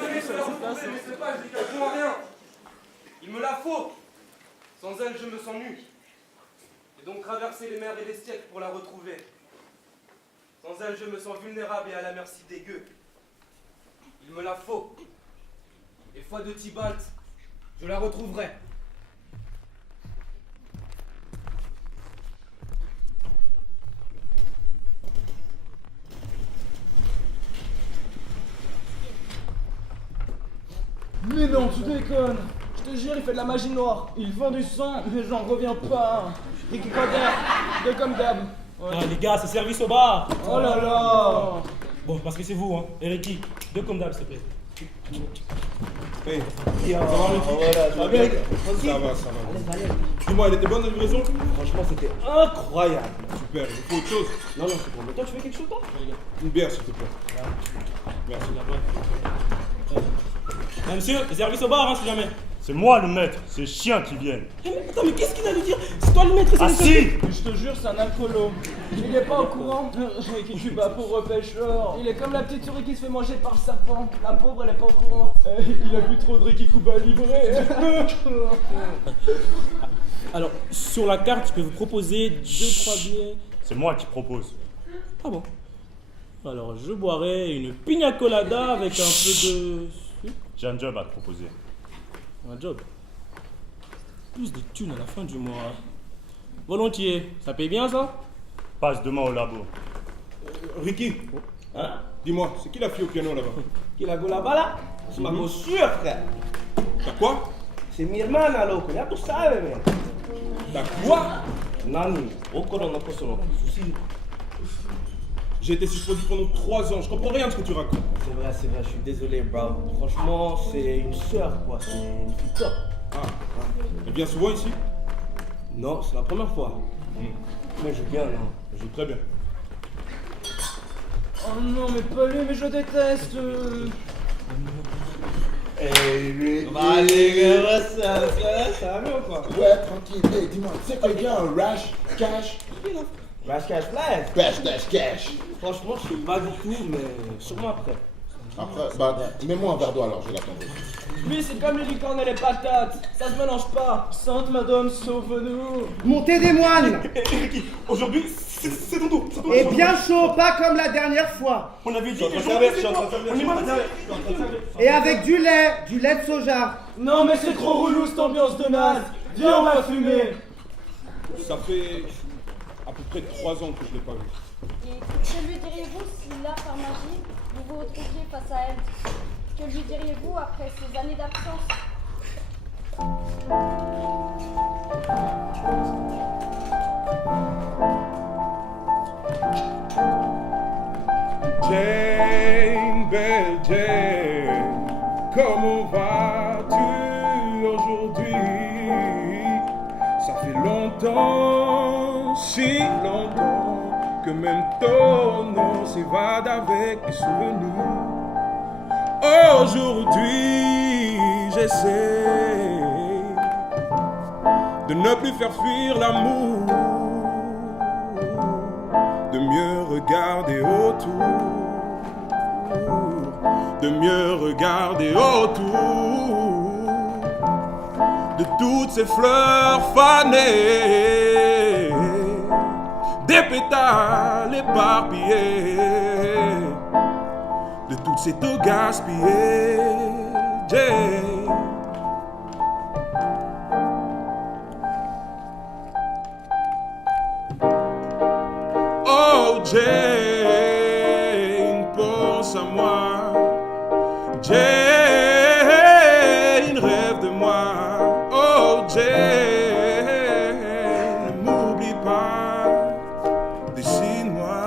mais c'est pas, je dis qu'elle répond à rien. Il me la faut. Sans elle, je me sens nu. J'ai donc traversé les mers et les siècles pour la retrouver. Sans elle, je me sens vulnérable et à la merci des gueux. Il me la faut. Et foi de Tybalt, je la retrouverai. Mais non, tu déconnes. Je te jure, il fait de la magie noire. Il vend du sang, mais j'en reviens pas. Ricky Coder, de comme d'hab. Ouais. Ah, les gars, c'est service au bar. Oh là là. Bon, parce que c'est vous, hein. Et Ricky, deux comme d'hab, s'il te plaît. Hey, Ça va bien. ça va. Dis-moi, elle était bonne la livraison? Franchement, c'était incroyable. Super, il faut autre chose. Non, c'est bon. Mais toi, tu fais quelque chose, toi? Une bière, s'il te plaît. Merci. Monsieur, c'est service au bar, hein, si jamais. C'est moi le maître, c'est les chiens qui viennent. Mais attends, mais qu'est-ce qu'il a à lui dire? C'est toi le maître, c'est Ah le si! Je te jure, c'est un alcoolo. Il est pas au courant. Ricky Cuba, pauvre pêcheur. Il est comme la petite souris qui se fait manger par le serpent. La pauvre, elle est pas au courant. Il a bu trop de Ricky Cuba livré. Alors, sur la carte, je peux vous proposer 2-3 billets. C'est moi qui propose. Ah bon? Alors, je boirai une pina colada avec un peu de sucre. J'ai un job à te proposer. Un job. Plus de thunes à la fin du mois. Volontiers. Ça paye bien, ça? Passe demain au labo. Ricky, Hein? dis-moi, c'est qui la fille au piano là-bas? Qui la go là-bas, là? C'est ma go sûre, frère. T'as quoi? C'est mi hermana, loco. Ya tu sabes, man. T'as quoi? Nani, okoro no koso no sushi. J'ai été suspendu pendant 3 ans, je comprends rien de ce que tu racontes. C'est vrai, je suis désolé, bro. Franchement, c'est une sœur, quoi. C'est une fille top. Elle vient souvent ici? Non, c'est la première fois. Mais je viens, non. Je joue très bien. Oh non, mais pas lui, mais je déteste. Allez, ça va bien, quoi? Ouais, tranquille. Hey, dis-moi, tu sais qu'il y a un rash cash? Rash cash flash. Bash dash cash. Franchement, je sais pas du tout, mais sûrement après. Après, bah, mets-moi un verre d'eau alors, je vais l'attendre. Lui, c'est comme les licornes et les patates. Ça se mélange pas. Sainte Madame, sauve-nous. Montez des moines. Ricky, aujourd'hui, c'est ton tour. Et bien chaud, pas comme la dernière fois. On avait dit Je que suis en train de servir, on est mal. Et avec du lait de soja. Non, mais c'est trop relou cette ambiance de naze. Viens, on va fumer. Ça fait à peu près 3 ans que je l'ai pas vu. Et que lui diriez-vous si là, par magie, vous vous retrouviez face à elle? Que lui diriez-vous après ces années d'absence? Jane, belle Jane, comment vas-tu aujourd'hui? Ça fait longtemps, si longtemps, que même ton nom s'évade avec mes souvenirs. Aujourd'hui, j'essaie de ne plus faire fuir l'amour, de mieux regarder autour, de mieux regarder autour de toutes ces fleurs fanées, des pétales éparpillés, de toutes ces eaux gaspillées. Jane. Oh Jane, pense à moi. Jane, rêve de moi. Oh Jane, ne m'oublie pas. Dessine-moi.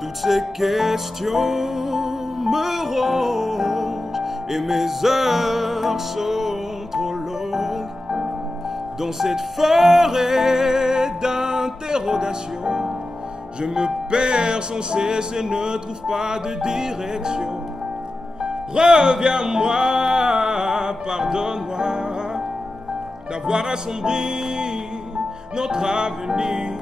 Toutes ces questions me rongent et mes heures sont trop longues dans cette forêt d'interrogations. Je me perds sans cesse et ne trouve pas de direction. Reviens-moi, pardonne-moi. d'avoir assombri notre avenir.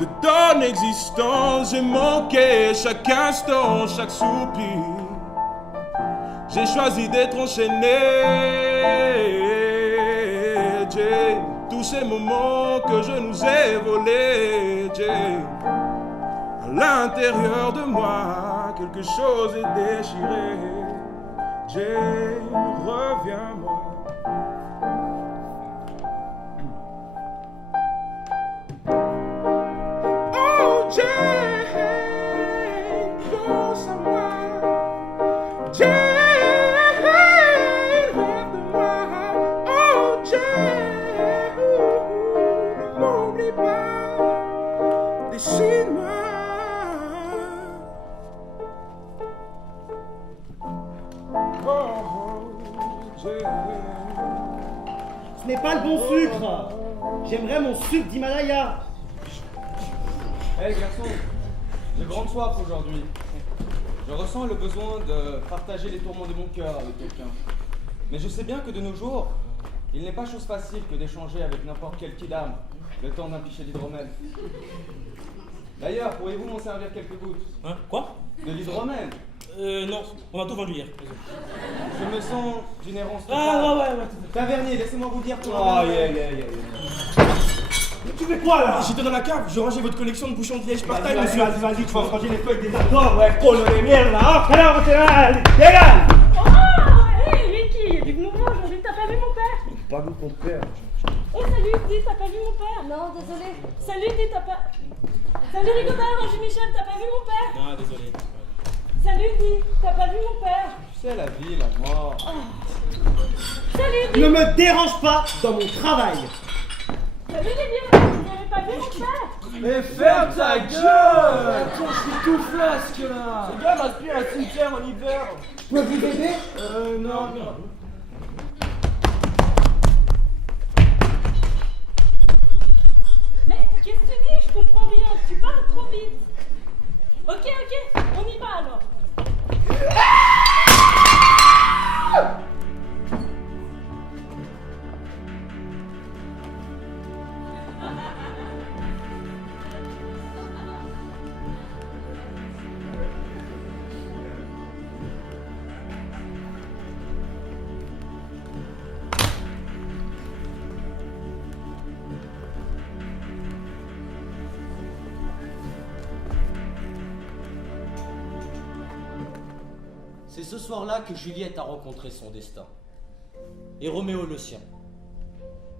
De ton existence, j'ai manqué chaque instant, chaque soupir. J'ai choisi d'être enchaîné, Jay. Tous ces moments que je nous ai volés, Jay. À l'intérieur de moi, quelque chose est déchiré. Jay, reviens-moi. Oh, Jay, pense à moi. Jay. Ce n'est pas le bon sucre. J'aimerais mon sucre d'Himalaya. Hé garçon, j'ai grande soif aujourd'hui. Je ressens le besoin de partager les tourments de mon cœur avec quelqu'un. Mais je sais bien que de nos jours, il n'est pas chose facile que d'échanger avec n'importe quel kidam le temps d'un pichet d'hydromel. D'ailleurs, pourriez-vous m'en servir quelques gouttes? Hein? Quoi? De l'hydromel? Non, on a tout vendu hier. Je me sens d'une errance. Ah ouais. Tavernier, laissez-moi vous dire pour Tu fais quoi là? J'étais dans la cave, je rangeais votre collection de bouchons de liège par taille, monsieur. Vas-y, tu vas ranger les feuilles des accords, ouais, colonne de merde là. Alors, dégage. Oh, hé, Ricky, vive nous voir aujourd'hui, t'as pas vu mon père? Pas vu ton père. Oh, salut, dis, t'as pas vu mon père? Non, désolé. Salut, dis, t'as pas... Salut, Rigodin, Roger Michel, t'as pas vu mon père? Non, désolé. Salut, dis, t'as pas vu mon père? Tu sais, la vie, la mort. Salut, dis. Ne me dérange pas dans mon travail. Salut, les vieux, vous n'avez pas vu mon père? Mais ferme ta gueule! Je suis tout flasque là! Ce gars m'a pris un cimetière en hiver! Je peux vous aider? Non. Mais qu'est-ce que tu dis? Je comprends rien, tu parles trop vite. Ok, on y va alors. C'est ce soir-là que Juliette a rencontré son destin. Et Roméo le sien.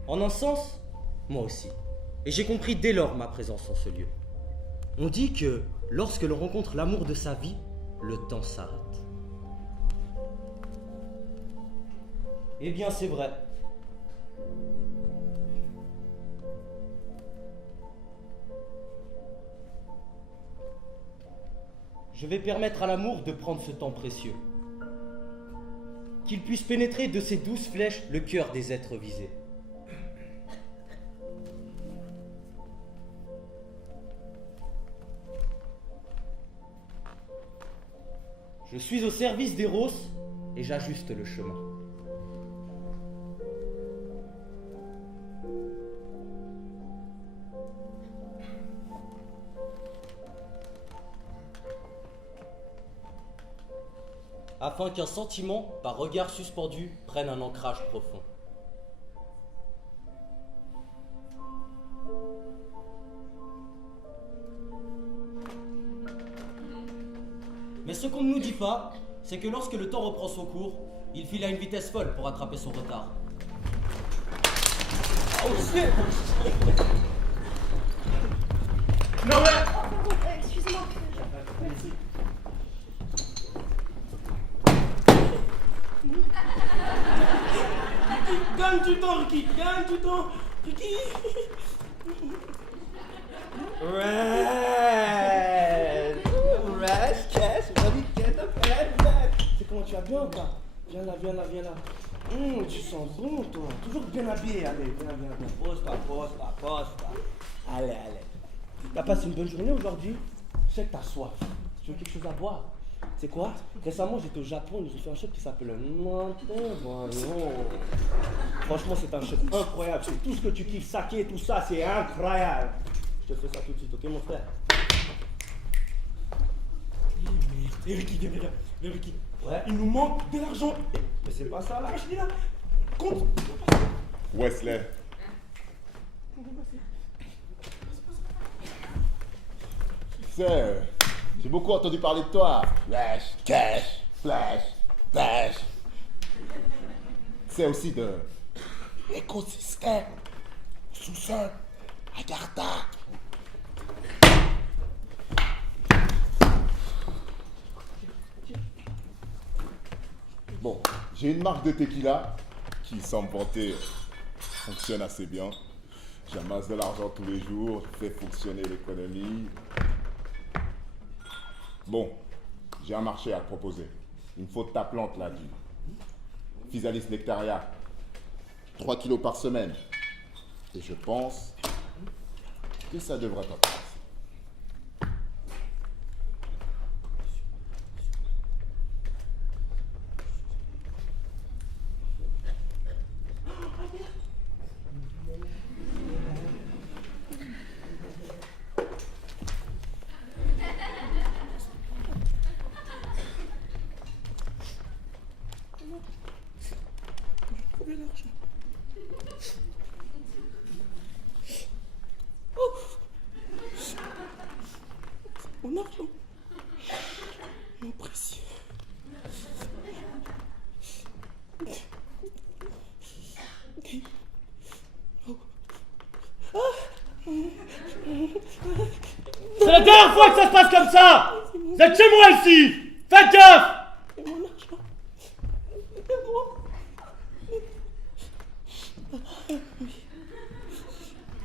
En un sens, moi aussi. Et j'ai compris dès lors ma présence en ce lieu. On dit que lorsque l'on rencontre l'amour de sa vie, le temps s'arrête. Eh bien, c'est vrai. Je vais permettre à l'amour de prendre ce temps précieux. Qu'il puisse pénétrer de ses douces flèches le cœur des êtres visés. Je suis au service d'Eros et j'ajuste le chemin. Afin qu'un sentiment, par regard suspendu, prenne un ancrage profond. Mais ce qu'on ne nous dit pas, c'est que lorsque le temps reprend son cours, il file à une vitesse folle pour rattraper son retard. Non mais... excusez-moi. Merci. Gagne du temps, Ricky! Gagne du temps! Ricky! C'est comment tu vas bien ou pas? Viens là. Tu sens bon toi. Toujours bien habillé. Allez, viens. Pose pas. Allez. T'as passé une bonne journée aujourd'hui? Je sais que t'as soif. Tu veux quelque chose à boire? C'est quoi? Récemment j'étais au Japon, ils nous ont fait un shot qui s'appelle le Mountain. Franchement, c'est un chef incroyable. C'est tout ce que tu kiffes, saké, tout ça, c'est incroyable. Je te fais ça tout de suite, ok, mon frère? Et Ricky, viens, Ricky. Ouais. Il nous manque de l'argent. Mais c'est pas ça, là. Je dis là. Compte. Wesley. Tu sais, j'ai beaucoup entendu parler de toi. Flash, cash, flash, dash. C'est aussi de l'écosystème sous-sol à Garda. Bon, j'ai une marque de tequila qui, sans me vanter, fonctionne assez bien. J'amasse de l'argent tous les jours, je fais fonctionner l'économie. Bon, j'ai un marché à te proposer. Il me faut ta plante là, du Physalis nectaria. 3 kilos par semaine. Et je pense que ça devrait t'intéresser. Mon argent. Mon précieux. C'est la dernière fois que ça se passe comme ça! Vous êtes chez moi ici! Faites gaffe! Et mon argent. Et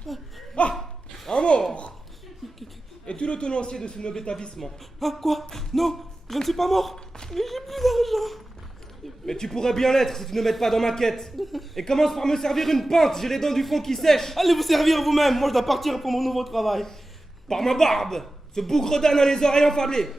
moi. Ah, un mort. Es-tu le tenancier de ce noble établissement? Ah, quoi? Non, je ne suis pas mort. Mais j'ai plus d'argent. Mais tu pourrais bien l'être si tu ne m'aides pas dans ma quête. Et commence par me servir une pinte, j'ai les dents du fond qui sèchent. Allez vous servir vous-même. Moi, je dois partir pour mon nouveau travail. Par ma barbe, ce bougre d'âne a les oreilles enfablées.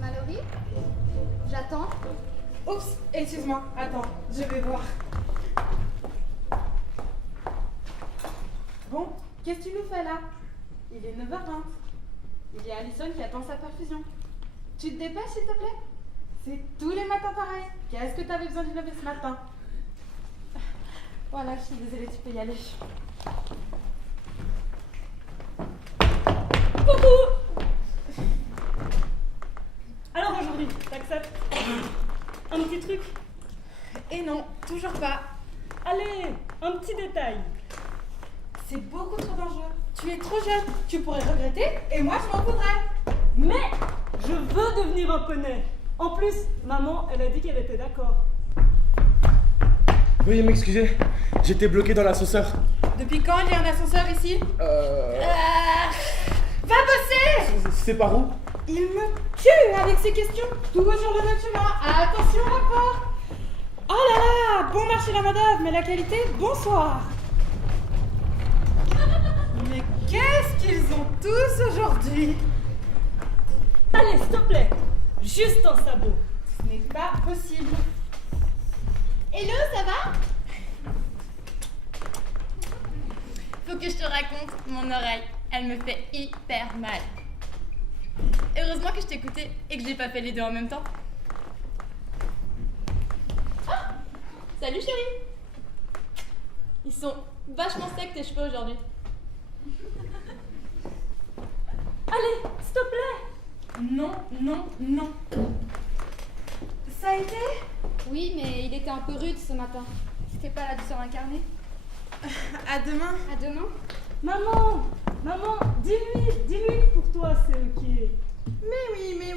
Mallory? J'attends. Oups, excuse-moi, attends, je vais voir. Bon, qu'est-ce que tu nous fais là? Il est 9h20. Il y a Alison qui attend sa perfusion. Tu te dépêches s'il te plaît? C'est tous les matins pareil. Qu'est-ce que tu avais besoin du lever ce matin? Voilà, je suis désolée, tu peux y aller. Coucou! Alors aujourd'hui, t'acceptes? Un petit truc? Et non, toujours pas. Allez, un petit détail. C'est beaucoup trop dangereux. Tu es trop jeune. Tu pourrais regretter et moi je m'en voudrais. Mais je veux devenir un poney. En plus, maman, elle a dit qu'elle était d'accord. Veuillez m'excuser, j'étais bloqué dans l'ascenseur. Depuis quand il y a un ascenseur ici? Va bosser! C'est par où? Il me tue avec ces questions. Toujours le même chemin. Attention rapport. Oh là là, bon marché la main-d'œuvre, mais la qualité, bonsoir. Mais qu'est-ce qu'ils ont tous aujourd'hui? Allez, s'il te plaît, juste un sabot. Ce n'est pas possible. Hello, ça va? Faut que je te raconte mon oreille. Elle me fait hyper mal. Heureusement que je t'écoutais et que j'ai pas fait les deux en même temps. Ah! Salut chérie! Ils sont vachement secs tes cheveux aujourd'hui. Allez, s'il te plaît. Non, non, non. Ça a été? Oui, mais il était un peu rude ce matin. C'était pas la douceur incarnée. À demain. À demain. Maman, dis-lui que pour toi c'est ok. Mais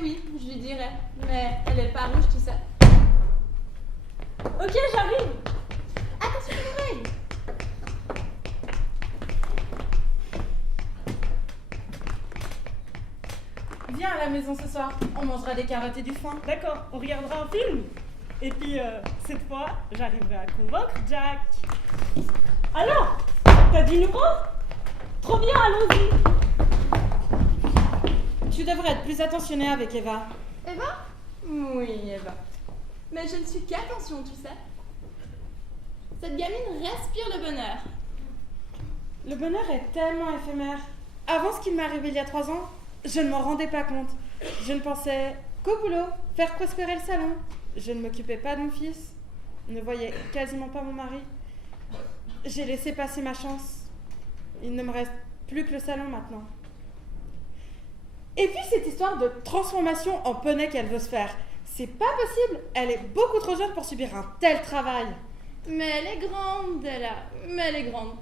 oui, je lui dirai. Mais elle est pas rouge, tu sais. Ok, j'arrive. Attention aux oreilles. Viens à la maison ce soir. On mangera des carottes et du foin. D'accord, on regardera un film. Et puis, cette fois, j'arriverai à convaincre Jack. Alors, t'as du nouveau? Trop bien, allons-y. Tu devrais être plus attentionné avec Eva. Eva? Oui, Eva. Mais je ne suis qu'attention, tu sais. Cette gamine respire le bonheur. Le bonheur est tellement éphémère. Avant ce qui m'est arrivé il y a 3 ans, je ne m'en rendais pas compte. Je ne pensais qu'au boulot, faire prospérer le salon. Je ne m'occupais pas de mon fils, ne voyais quasiment pas mon mari. J'ai laissé passer ma chance. Il ne me reste plus que le salon maintenant. Et puis cette histoire de transformation en poney qu'elle veut se faire, c'est pas possible. Elle est beaucoup trop jeune pour subir un tel travail. Mais elle est grande, Della. Mais elle est grande.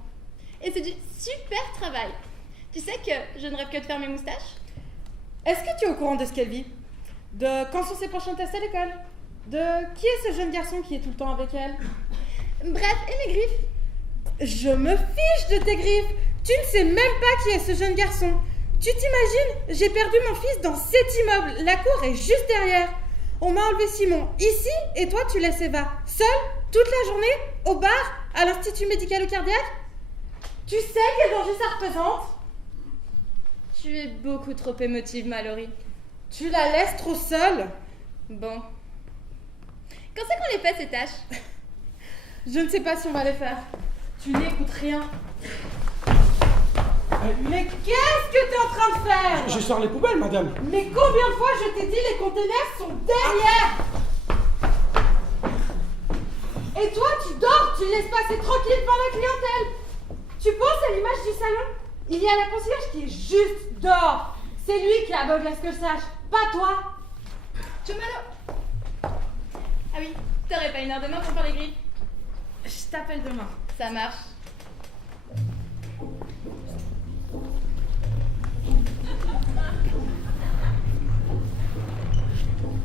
Et c'est du super travail. Tu sais que je ne rêve que de faire mes moustaches? Est-ce que tu es au courant de ce qu'elle vit? De quand sont ses prochains tests à l'école? De qui est ce jeune garçon qui est tout le temps avec elle? Bref, et mes griffes? Je me fiche de tes griffes. Tu ne sais même pas qui est ce jeune garçon. Tu t'imagines? J'ai perdu mon fils dans cet immeuble. La cour est juste derrière. On m'a enlevé Simon ici et toi tu laisses Eva seule toute la journée au bar, à l'institut médical-cardiaque. Tu sais quel danger ça représente? Tu es beaucoup trop émotive, Mallory. Tu la laisses trop seule. Bon. Quand c'est qu'on les fait, ces tâches? Je ne sais pas si on va les faire. Tu n'écoutes rien. Mais qu'est-ce que tu es en train de faire? Je sors les poubelles, madame. Mais combien de fois je t'ai dit les containers sont derrière? Et toi, tu dors, tu laisses passer tranquille devant la clientèle. Tu penses à l'image du salon? Il y a la concierge qui est juste dehors. C'est lui qui est aveugle, à ce que je sache, pas toi. Malo. Ah oui, t'aurais pas 1 heure demain pour faire les griffes? Je t'appelle demain. Ça marche.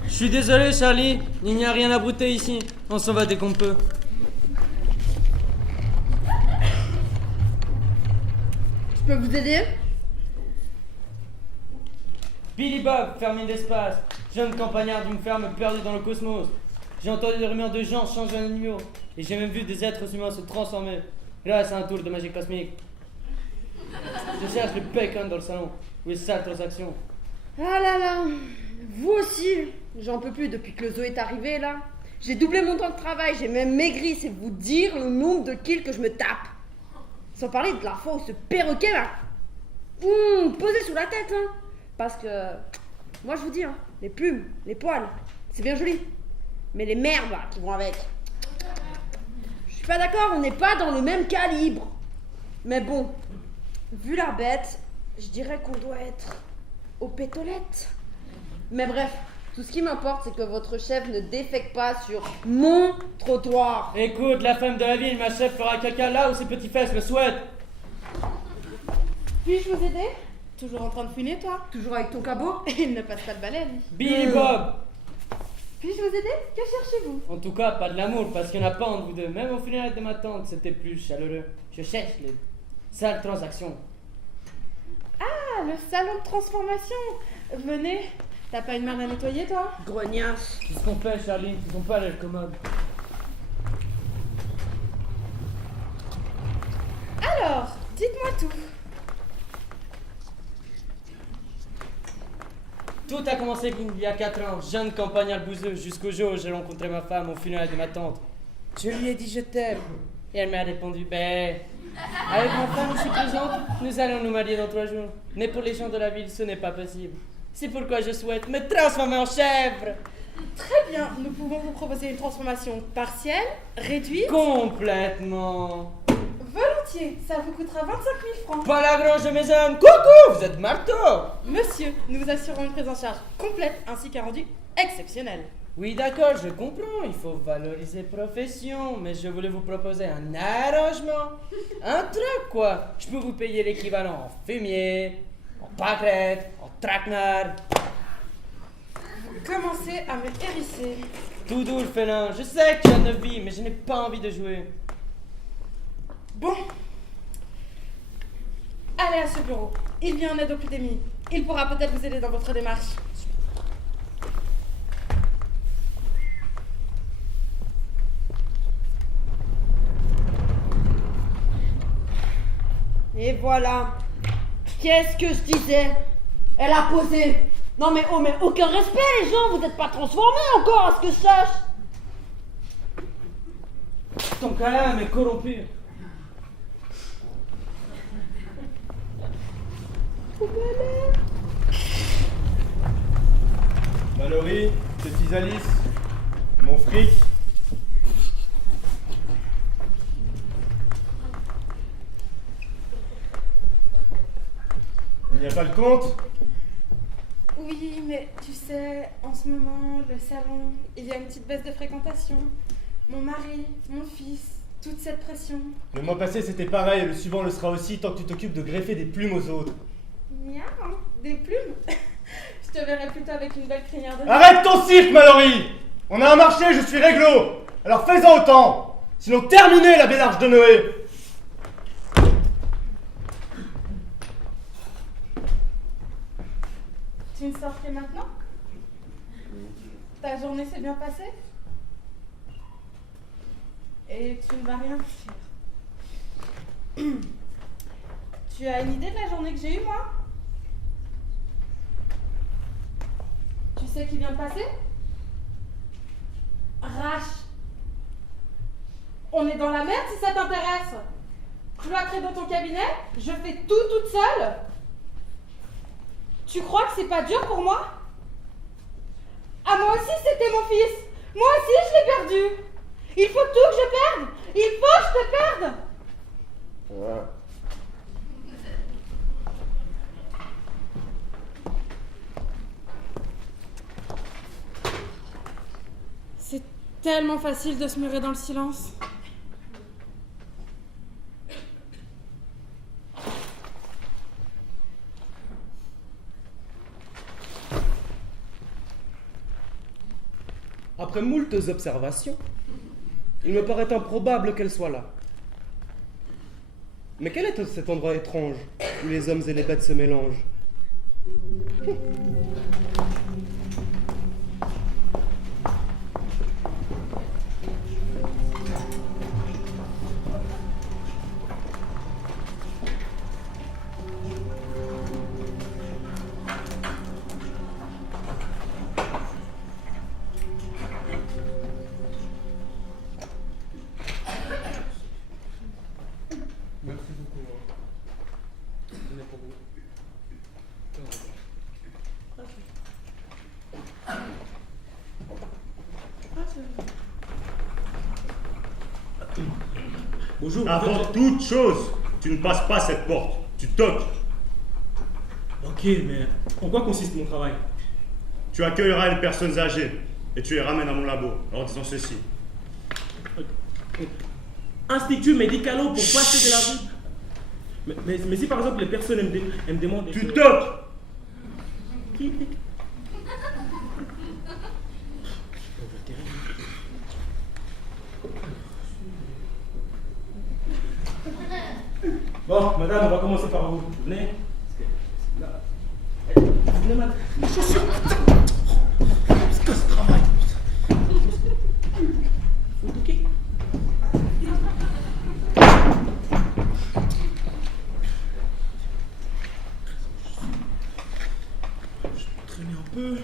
Je suis désolé, Charlie. Il n'y a rien à brouter ici. On s'en va dès qu'on peut. Je peux vous aider? Billy Bob, fermier d'espace. Jeune campagnard d'une ferme perdue dans le cosmos. J'ai entendu des rumeurs de gens changer en animaux. Et j'ai même vu des êtres humains se transformer grâce à un tour de magie cosmique. Je cherche le bacon dans le salon. Où est sale transaction? Ah là là, vous aussi. J'en peux plus depuis que le zoo est arrivé là. J'ai doublé mon temps de travail, j'ai même maigri, c'est vous dire le nombre de kills que je me tape. Sans parler de la fois où ce perroquet là posé sous la tête, hein. Parce que, moi je vous dis, hein, les plumes, les poils, c'est bien joli. Mais les merdes là, qui vont avec. Je suis pas d'accord, on n'est pas dans le même calibre. Mais bon, vu la bête, je dirais qu'on doit être aux pétolettes. Mais bref, tout ce qui m'importe, c'est que votre chef ne défecte pas sur mon trottoir. Écoute, la femme de la ville, ma chef fera caca là où ses petits fesses le souhaitent. Puis-je vous aider? Toujours en train de fouiner, toi? Toujours avec ton cabot? Il ne passe pas de balai, lui. Billy Bob. Puis-je vous aider? Que cherchez-vous? En tout cas, pas de l'amour, parce qu'il n'y en a pas entre vous deux. Même au funérailles de ma tante, c'était plus chaleureux. Je cherche les sales transactions. Ah, le salon de transformation. Venez. T'as pas une merde à nettoyer, toi? Grognasse. C'est ce qu'on fait, Charlie. Ils n'ont pas l'air commodes. Alors, dites-moi tout. Tout a commencé il y a 4 ans, jeune campagnard bouseux, jusqu'au jour où j'ai rencontré ma femme au funérailles de ma tante. Je lui ai dit je t'aime. Et elle m'a répondu, avec ma femme aussi présente, nous allons nous marier dans 3 jours. Mais pour les gens de la ville, ce n'est pas possible. C'est pourquoi je souhaite me transformer en chèvre. Très bien, nous pouvons vous proposer une transformation partielle, réduite. Complètement. Volontiers, ça vous coûtera 25 000 francs. Pas la grange de maison. Coucou, vous êtes marteau. Monsieur, nous vous assurons une prise en charge complète ainsi qu'un rendu exceptionnel. Oui, d'accord, je comprends, il faut valoriser profession, mais je voulais vous proposer un arrangement, un truc quoi. Je peux vous payer l'équivalent en fumier, en pâquerette, en traquenard. Vous commencez à me hérisser. Tout doux le félin, je sais que tu as 9 vies, mais je n'ai pas envie de jouer. Bon. Allez à ce bureau. Il vient en aide aux plus démunis. Il pourra peut-être vous aider dans votre démarche. Et voilà. Qu'est-ce que je disais? Elle a posé. Non mais, oh mais aucun respect les gens, vous n'êtes pas transformés encore à ce que je sache. Ton calme est corrompu. Mallory, c'est Physalis, mon fric. Il n'y a pas le compte? Oui, mais tu sais, en ce moment, le salon, il y a une petite baisse de fréquentation. Mon mari, mon fils, toute cette pression. Le mois passé c'était pareil et le suivant le sera aussi tant que tu t'occupes de greffer des plumes aux autres. Miaou, des plumes. Je te verrai plutôt avec une belle crinière de... Arrête ton cirque, Mallory! On a un marché, je suis réglo! Alors fais-en autant! Sinon terminez la belle arche de Noé! Tu ne sors que maintenant? Ta journée s'est bien passée? Et tu ne vas rien faire. Tu as une idée de la journée que j'ai eue, moi? Tu sais qui vient de passer? Rache. On est dans la merde si ça t'intéresse. Cloîtrée dans ton cabinet, je fais tout toute seule. Tu crois que c'est pas dur pour moi? Ah, moi aussi c'était mon fils. Moi aussi je l'ai perdu. Il faut tout que je perde. Il faut que je te perde. C'est tellement facile de se murer dans le silence. Après moultes observations, il me paraît improbable qu'elle soit là. Mais quel est cet endroit étrange où les hommes et les bêtes se mélangent? Bonjour. Avant toute chose, tu ne passes pas cette porte. Tu toques. Ok, mais en quoi consiste mon travail? Tu accueilleras les personnes âgées et tu les ramènes à mon labo en disant ceci. Institut médicalo pour passer de la vie. Mais si par exemple les personnes elles me demandent... Tu toques. Bon, madame, on va commencer par vous. Venez. Venez, madame. Les chaussures. C'est que ce travail. Faut toquer. Je vais traîner un peu.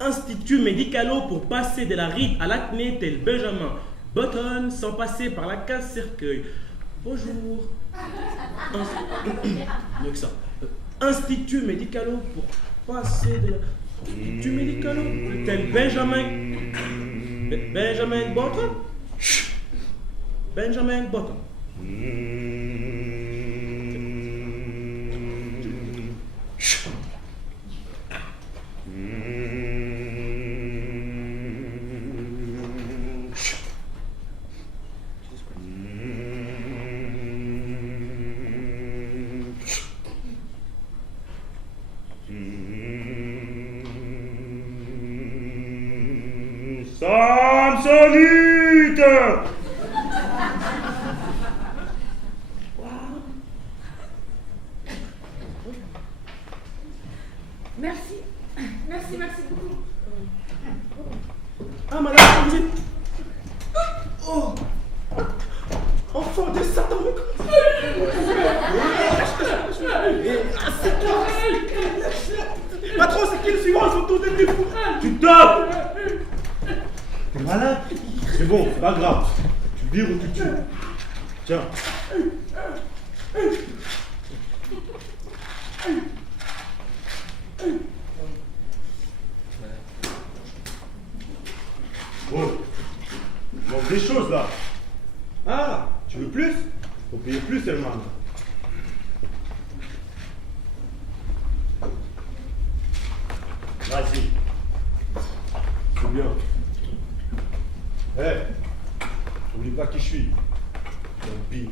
Institut médicalo pour passer de la ride à l'acné tel Benjamin Button sans passer par la case cercueil. Bonjour. Mieux que ça. Institut médicalo pour passer de la... Institut médicalo tel Benjamin... Benjamin Button. Benjamin Button. Samsonite! Merci. Merci beaucoup. Ah, madame, vous êtes... Oh! Enfant de Satan! Patron, c'est qui le suivant? Ils sont tous devenus fous! Tu tapes! T'es malade? C'est bon, pas grave. Tu vires ou tu tues. Tiens. Bon. Il manque des choses là. Ah, tu veux plus? Faut payer plus, Herman. Vas-y. C'est bien. Hé, n'oublie pas qui je suis. C'est un bim.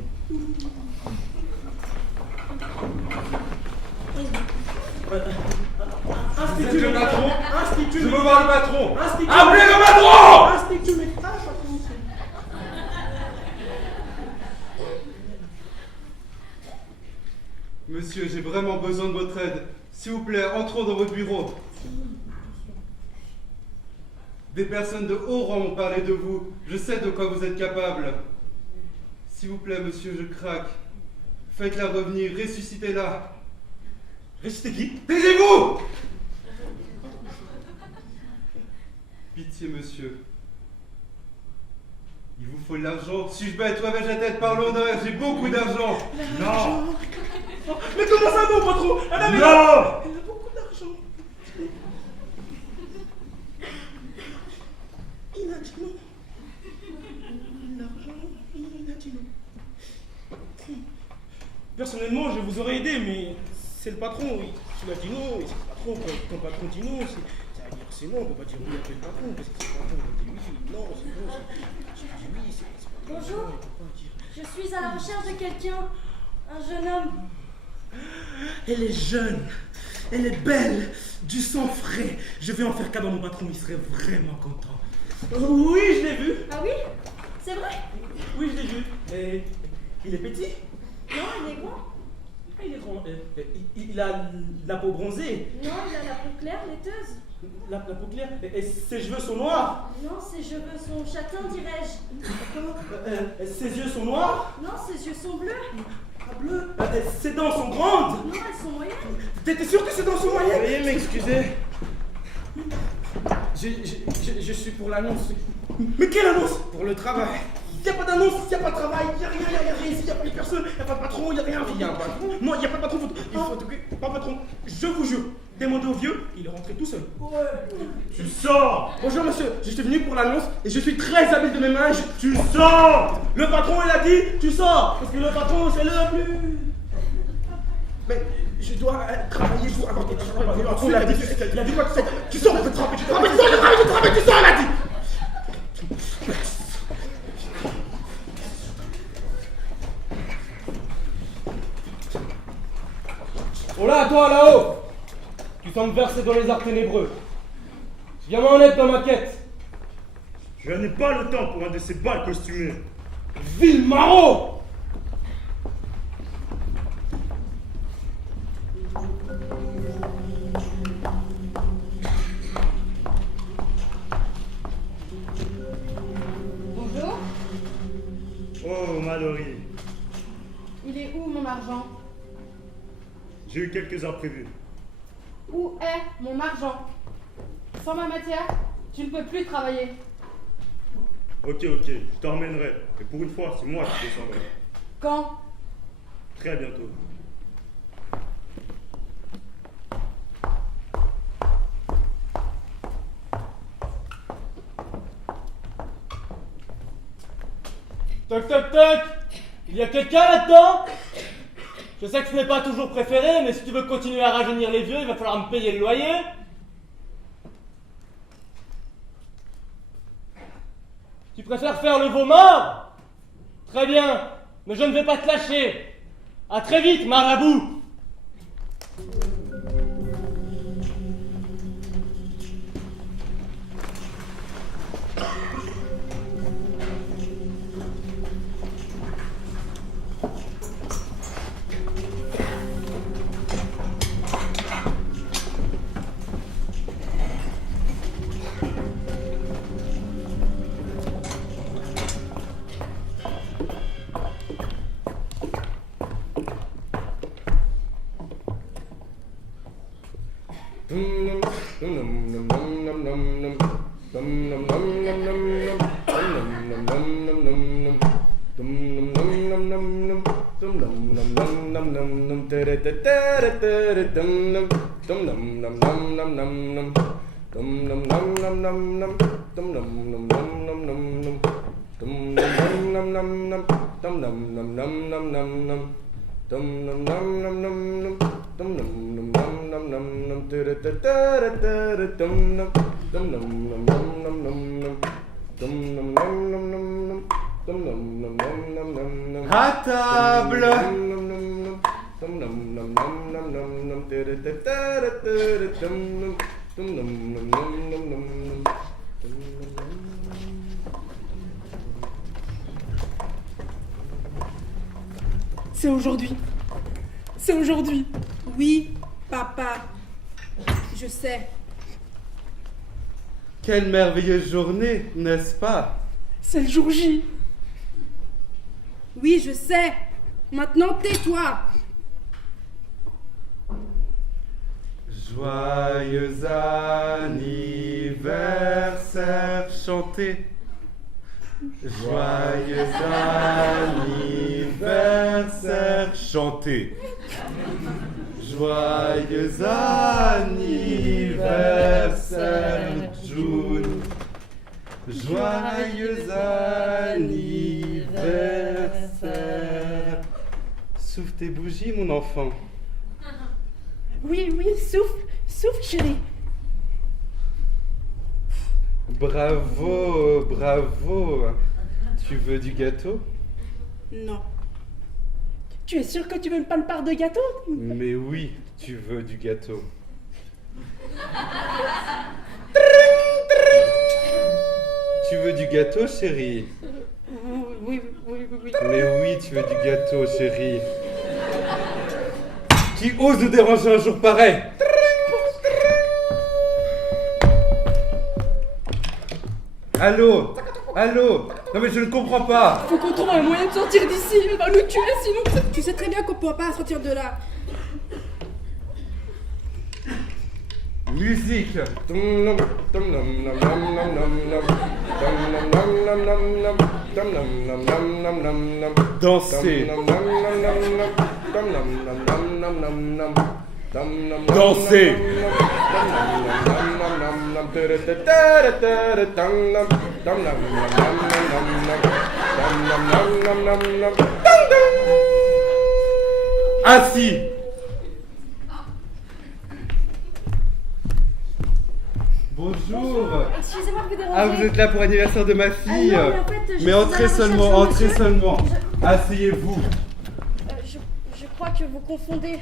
Institut le patron. Institut Je veux voir le patron. Institut Appelez le patron. Institut médical, patron. Monsieur, j'ai vraiment besoin de votre aide. S'il vous plaît, entrons dans votre bureau. Des personnes de haut rang m'ont parlé de vous. Je sais de quoi vous êtes capable. S'il vous plaît, monsieur, je craque. Faites-la revenir, ressuscitez-la. Ressuscitez qui? Taisez-vous! Pitié, monsieur. Il vous faut de l'argent. Suis-je bête ou avais-je la tête par l'honneur? J'ai beaucoup d'argent. Non! Mais comment ça, non, patron? Elle a beaucoup d'argent. Il a dit non. L'argent, il a dit non. Personnellement, je vous aurais aidé, mais c'est le patron, oui. Il a dit non, et c'est le patron. Quand le patron dit non, ça veut dire c'est non. On peut pas dire oui après le patron, parce que c'est le patron qui dit oui, non, c'est non. J'ai dit oui, c'est pas le Bonjour. patron, il peut pas dire. Je suis à la recherche de quelqu'un. Un jeune homme. Elle est jeune, elle est belle, du sang frais. Je vais en faire cas dans mon patron, il serait vraiment content. Oui, je l'ai vu. Ah oui? C'est vrai? Oui, je l'ai vu. Et il est petit? Non, il est grand. Ah, il est grand. Il a la peau bronzée. Non, il a la peau claire, laiteuse. La peau claire. Et ses cheveux sont noirs. Non, ses cheveux sont châtains, dirais-je. Ses yeux sont noirs. Non, ses yeux sont bleus. Ah, bleu. Ses dents sont grandes. Non, elles sont moyennes. T'es sûr que ses dents sont moyennes? Veuillez m'excuser. Je suis pour l'annonce. Mais quelle annonce? Pour le travail. Il n'y a pas d'annonce, il n'y a pas de travail, il n'y a rien, il n'y a pas de personne, il n'y a pas de patron, il n'y a rien. Il y a un patron. Non, il n'y a pas de patron, il faut pas patron. Je vous jure, demandez au vieux, il est rentré tout seul. Tu sors! Bonjour monsieur, je suis venu pour l'annonce et je suis très habile de mes mains. Tu sors! Le patron il a dit, tu sors, parce que le patron c'est le plus... Mais je dois travailler pour apporter du travail. Le patron il a dit quoi tu sors, tu sors, tu sors, tu sors, il a dit. Oh là, toi là-haut! Tu sembles versé dans les arts ténébreux. Viens-moi en aide dans ma quête. Je n'ai pas le temps pour un de ces balles costumés. Vil maraud! Bonjour. Oh, Mallory. Il est où mon argent? J'ai eu quelques imprévus. Où est mon argent? Sans ma matière, tu ne peux plus travailler. Ok, je t'emmènerai. Mais pour une fois, c'est moi qui descendrai. Quand? Très bientôt. Toc toc toc! Il y a quelqu'un là-dedans? Je sais que ce n'est pas toujours préféré, mais si tu veux continuer à rajeunir les vieux, il va falloir me payer le loyer. Tu préfères faire le veau mort? Très bien, mais je ne vais pas te lâcher. À très vite, marabout! À table. C'est aujourd'hui. C'est aujourd'hui. Oui, papa. Je sais. Quelle merveilleuse journée, n'est-ce pas? C'est le jour J. Oui, je sais. Maintenant, tais-toi. Joyeux anniversaire, chantez. Joyeux anniversaire, chantez. Joyeux anniversaire, June. Joyeux anniversaire. Souffle tes bougies, mon enfant. Oui, oui, souffle. Souffle, chérie. Bravo, bravo. Tu veux du gâteau? Non. Tu es sûr que tu veux pas une part de gâteau? Mais oui, tu veux du gâteau. Tu veux du gâteau, chérie? Oui, oui, oui, oui. Mais oui, tu veux du gâteau, chérie. Qui ose nous déranger un jour pareil? Allô? Allô? Non mais je ne comprends pas. Faut qu'on trouve un moyen de sortir d'ici. Il va nous tuer sinon. Tu sais très bien qu'on pourra pas sortir de là. Musique. Danser. Danser. Assis. Bonjour. Excusez-moi de vous déranger. Ah, vous êtes là pour l'anniversaire de ma fille. non, mais en fait, je mais suis entrez à la recherche seulement, de entrez monsieur. seulement. Asseyez-vous. Je crois que vous confondez.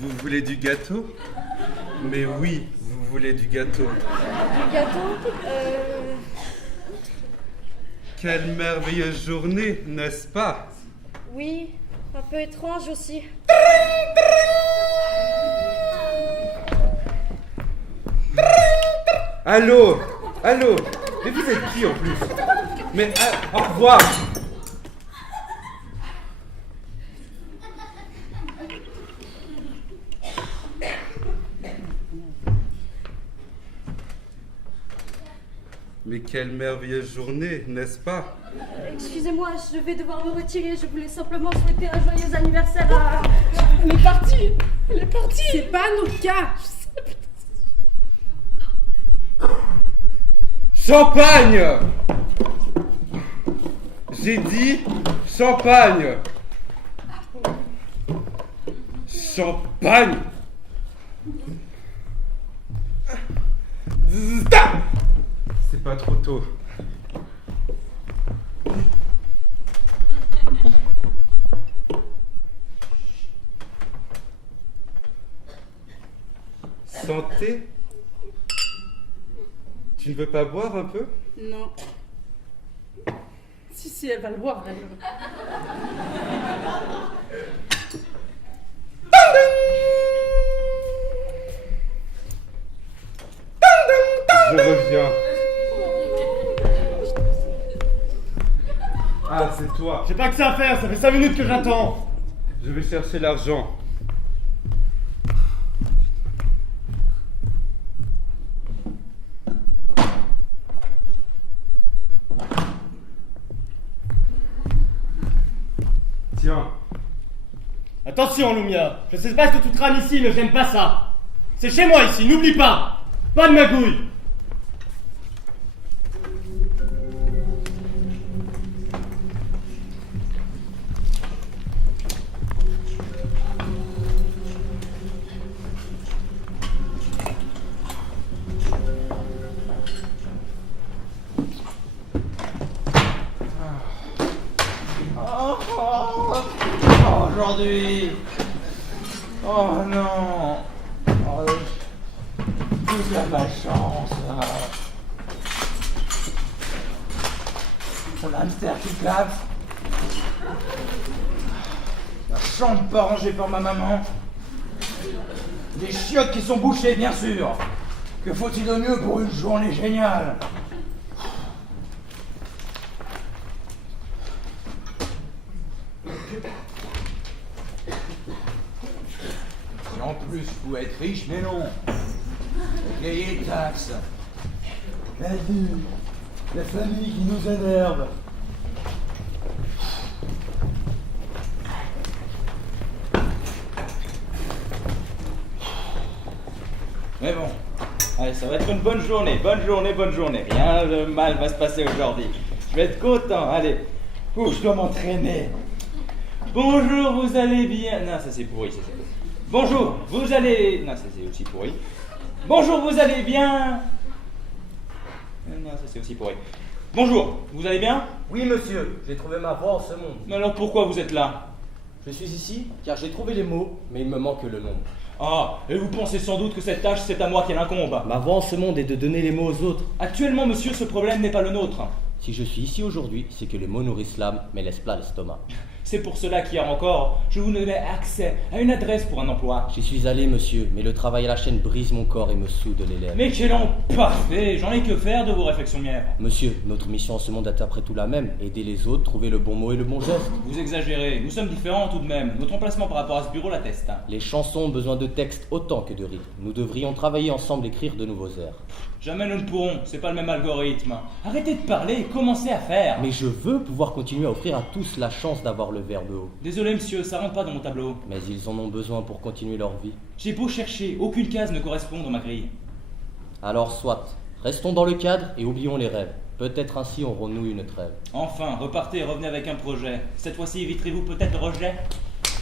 Vous voulez du gâteau? Mais oui, vous voulez du gâteau. Du gâteau Quelle merveilleuse journée, n'est-ce pas? Oui, un peu étrange aussi. Allô? Allô? Mais vous êtes qui en plus? Mais au revoir. Mais quelle merveilleuse journée, n'est-ce pas? Excusez-moi, je vais devoir me retirer. Je voulais simplement souhaiter un joyeux anniversaire à... Elle est partie. Elle est partie. C'est pas notre cas. Champagne! J'ai dit champagne! Champagne! C'est pas trop tôt. Santé? Tu ne veux pas boire un peu? Non. Si, elle va le voir. Elle... Je reviens. Ah, c'est toi. J'ai pas que ça à faire, ça fait 5 minutes que j'attends. Je vais chercher l'argent. Attention, Lumia. Je sais pas ce que tu trames ici, mais j'aime pas ça. C'est chez moi ici, n'oublie pas. Pas de magouille. Aujourd'hui. Oh non. Oh, toute la malchance. Mon hamster qui claque. La chambre pas rangée par ma maman. Les chiottes qui sont bouchées, bien sûr. Que faut-il de mieux pour une journée géniale? Et en plus, vous êtes riche, mais non. Payez les taxes. La vie, la famille qui nous énerve. Mais bon, allez, ça va être une bonne journée, bonne journée, bonne journée. Rien de mal va se passer aujourd'hui. Je vais être content, allez. Ouh, je dois m'entraîner. Bonjour, vous allez bien... Non, ça c'est pourri, ça c'est pourri. Bonjour, vous allez... Non, ça c'est aussi pourri. Bonjour, vous allez bien... Non, ça c'est aussi pourri. Bonjour, vous allez bien? Oui, monsieur, j'ai trouvé ma voie en ce monde. Mais alors pourquoi vous êtes là? Je suis ici car j'ai trouvé les mots, mais il me manque le nombre. Ah, et vous pensez sans doute que cette tâche, c'est à moi qu'elle incombe. Ma voie en ce monde est de donner les mots aux autres. Actuellement, monsieur, ce problème n'est pas le nôtre. Si je suis ici aujourd'hui, c'est que les mots nourrissent l'âme, mais laissent plat l'estomac. C'est pour cela qu'hier encore, je vous donnais accès à une adresse pour un emploi. J'y suis allé, monsieur, mais le travail à la chaîne brise mon corps et me soude les lèvres. Mais quel an parfait! J'en ai que faire de vos réflexions mières. Monsieur, notre mission en ce monde est après tout la même, aider les autres, trouver le bon mot et le bon geste. Vous exagérez, nous sommes différents tout de même. Notre emplacement par rapport à ce bureau l'atteste. Les chansons ont besoin de texte autant que de rythme. Nous devrions travailler ensemble, écrire de nouveaux airs. Jamais nous ne pourrons, c'est pas le même algorithme. Arrêtez de parler et commencez à faire. Mais je veux pouvoir continuer à offrir à tous la chance d'avoir le verbe haut. Désolé monsieur, ça rentre pas dans mon tableau. Mais ils en ont besoin pour continuer leur vie. J'ai beau chercher, aucune case ne correspond dans ma grille. Alors soit, restons dans le cadre et oublions les rêves. Peut-être ainsi aurons-nous une trêve. Enfin, repartez et revenez avec un projet. Cette fois-ci éviterez-vous peut-être le rejet?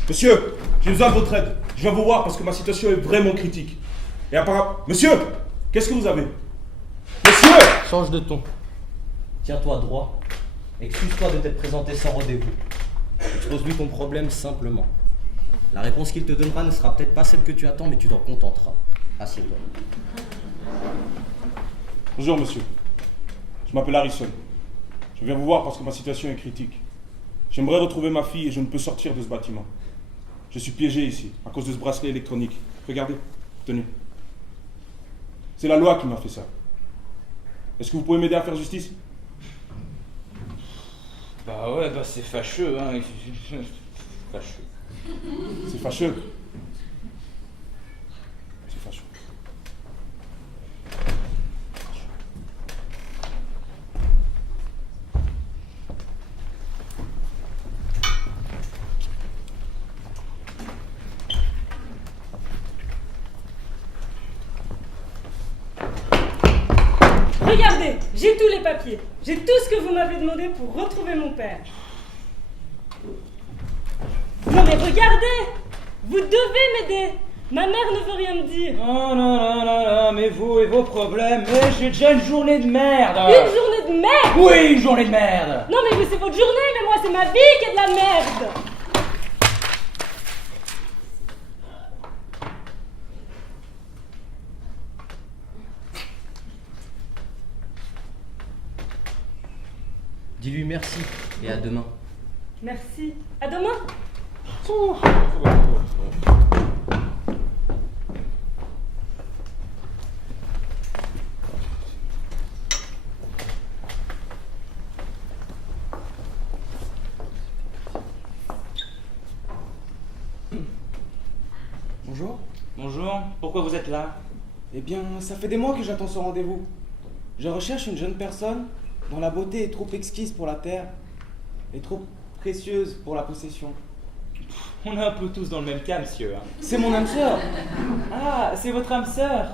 Monsieur, j'ai besoin de votre aide. Je viens vous voir parce que ma situation est vraiment critique. Et apparemment... Monsieur, qu'est-ce que vous avez? Monsieur! Change de ton. Tiens-toi droit. Excuse-toi de t'être présenté sans rendez-vous. Expose-lui ton problème simplement. La réponse qu'il te donnera ne sera peut-être pas celle que tu attends, mais tu t'en contenteras. Assieds-toi. Bonjour monsieur. Je m'appelle Harrison. Je viens vous voir parce que ma situation est critique. J'aimerais retrouver ma fille et je ne peux sortir de ce bâtiment. Je suis piégé ici à cause de ce bracelet électronique. Regardez, tenez. C'est la loi qui m'a fait ça. Est-ce que vous pouvez m'aider à faire justice? Bah ouais, bah c'est fâcheux, hein. Fâcheux. C'est fâcheux. C'est fâcheux. Regardez, j'ai tous les papiers. J'ai tout ce que vous m'avez demandé pour retrouver mon père. Non mais regardez! Vous devez m'aider! Ma mère ne veut rien me dire. Oh non, non, non, non, mais vous et vos problèmes, mais j'ai déjà une journée de merde. Une journée de merde? Oui, une journée de merde. Non mais c'est votre journée, mais moi c'est ma vie qui est de la merde. Dis-lui merci et à demain. Merci. À demain. Bonjour. Bonjour, pourquoi vous êtes là? Eh bien, ça fait des mois que j'attends ce rendez-vous. Je recherche une jeune personne dont la beauté est trop exquise pour la terre et trop précieuse pour la possession. On est un peu tous dans le même cas, monsieur. Hein. C'est mon âme sœur. Ah, c'est votre âme sœur.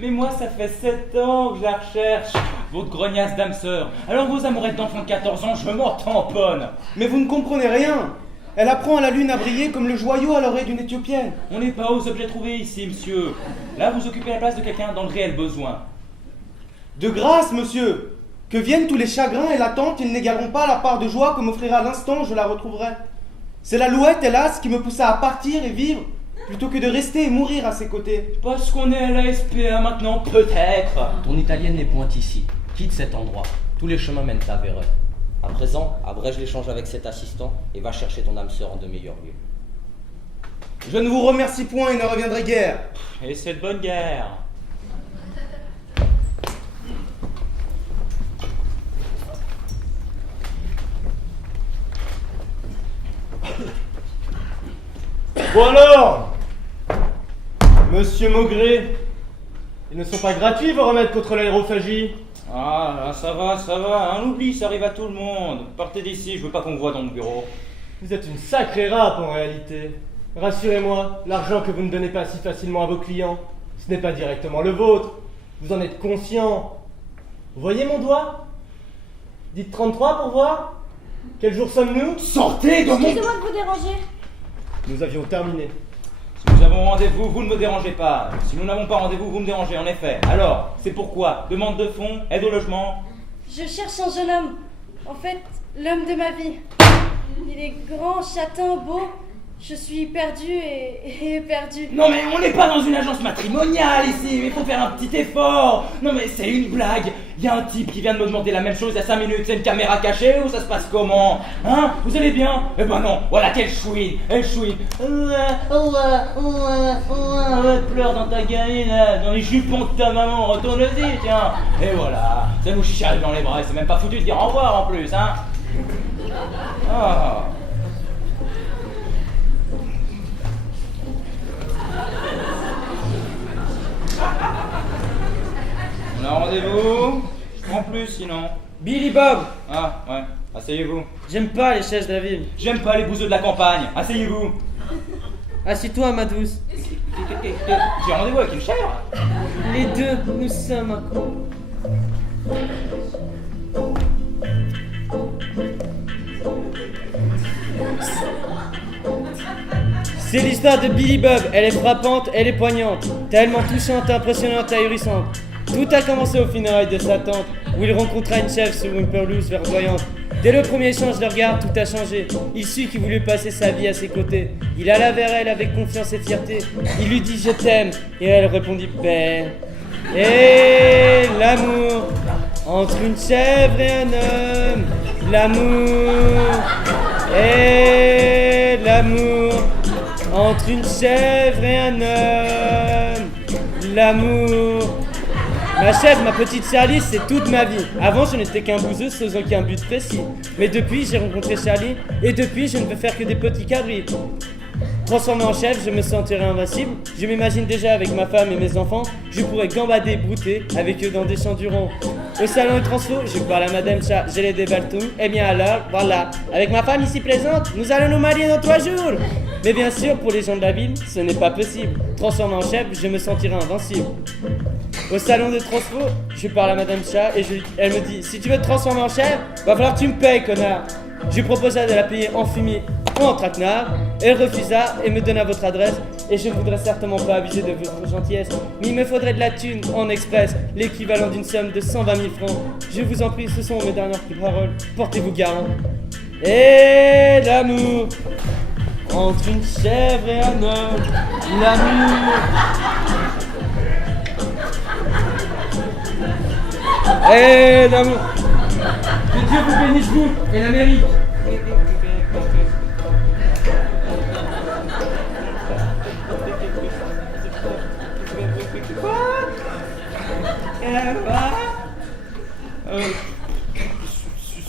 Mais moi, ça fait 7 ans que je la recherche. Votre grognasse d'âme sœur. Alors vos amourettes d'enfants de 14 ans, je m'en tamponne. Mais vous ne comprenez rien. Elle apprend à la lune à briller comme le joyau à l'oreille d'une Éthiopienne. On n'est pas aux objets trouvés ici, monsieur. Là, vous occupez la place de quelqu'un dans le réel besoin. De grâce, monsieur. Que viennent tous les chagrins et l'attente, ils n'égaleront pas la part de joie que m'offrira l'instant où je la retrouverai. C'est l'alouette, hélas, qui me poussa à partir et vivre, plutôt que de rester et mourir à ses côtés. Parce qu'on est à la SPA maintenant, peut-être. Ton italienne n'est point ici. Quitte cet endroit. Tous les chemins mènent à Véreux. À présent, abrège l'échange avec cet assistant et va chercher ton âme sœur en de meilleurs lieux. Je ne vous remercie point et ne reviendrai guère. Et c'est de bonne guerre. Bon alors, Monsieur Maugré, ils ne sont pas gratuits vos remèdes contre l'aérophagie? Ah, ça va, un oubli, ça arrive à tout le monde. Partez d'ici, je veux pas qu'on me voie dans mon bureau. Vous êtes une sacrée râpe en réalité. Rassurez-moi, l'argent que vous ne donnez pas si facilement à vos clients, ce n'est pas directement le vôtre. Vous en êtes conscient. Vous voyez mon doigt? Dites 33 pour voir. Quel jour sommes-nous? Sortez de mon... Excusez-moi de vous déranger. Nous avions terminé. Si nous avons rendez-vous, vous ne me dérangez pas. Si nous n'avons pas rendez-vous, vous me dérangez, en effet. Alors, c'est pourquoi? Demande de fonds, aide au logement. Je cherche un jeune homme. En fait, l'homme de ma vie. Il est grand, châtain, beau. Je suis perdue et éperdue. Non mais on n'est pas dans une agence matrimoniale ici, il faut faire un petit effort. Non mais c'est une blague. Il y a un type qui vient de me demander la même chose il y a 5 minutes. C'est une caméra cachée ou ça se passe comment? Hein? Vous allez bien? Eh ben non, voilà quelle chouine, elle chouine. Elle pleure dans ta gamine, dans les jupons de ta maman, retourne-y, tiens. Et voilà, ça nous chiale dans les bras, c'est même pas foutu de dire au revoir en plus, hein. Ah. On a rendez-vous? Je prends plus sinon. Billy Bob! Ah, ouais, asseyez-vous. J'aime pas les chaises de la ville. J'aime pas les bouseux de la campagne, asseyez-vous. Assis-toi, ma douce. J'ai rendez-vous avec une chèvre? Les deux, nous sommes un couple. C'est l'histoire de Billy Bob. Elle est frappante, elle est poignante. Tellement touchante, impressionnante, ahurissante. Tout a commencé au funérailles de sa tante, où il rencontra une chèvre sur une pelouse verdoyante. Dès le premier échange de regard, tout a changé. Il sut qu'il voulut passer sa vie à ses côtés. Il alla vers elle avec confiance et fierté. Il lui dit « Je t'aime » et elle répondit « Père ». Et l'amour entre une chèvre et un homme. L'amour et l'amour entre une chèvre et un homme. L'amour. Ma chèvre, ma petite Charlie, c'est toute ma vie. Avant, je n'étais qu'un bouseux sans aucun but précis. Mais depuis, j'ai rencontré Charlie, et depuis, je ne veux faire que des petits cabris. Transformé en chèvre, je me sentirai invincible. Je m'imagine déjà avec ma femme et mes enfants, je pourrais gambader et brouter avec eux dans des champs du rond. Au salon de transfo, je parle à Madame Chat, j'ai les débaltons. Eh bien alors, voilà, avec ma femme ici présente, nous allons nous marier dans 3 jours. Mais bien sûr, pour les gens de la ville, ce n'est pas possible. Transformé en chèvre, je me sentirai invincible. Au salon de transfo, je parle à Madame Chat et elle me dit « Si tu veux te transformer en chèvre, va falloir que tu me payes, connard !» Je lui proposa de la payer en fumier ou en traquenard. Elle refusa et me donna votre adresse. Et je ne voudrais certainement pas abuser de votre gentillesse, mais il me faudrait de la thune en express, l'équivalent d'une somme de 120 000 francs. Je vous en prie, ce sont mes dernières paroles. Portez-vous garant. Et l'amour entre une chèvre et un homme. L'amour. Et l'amour. Que Dieu vous bénisse, vous et l'Amérique.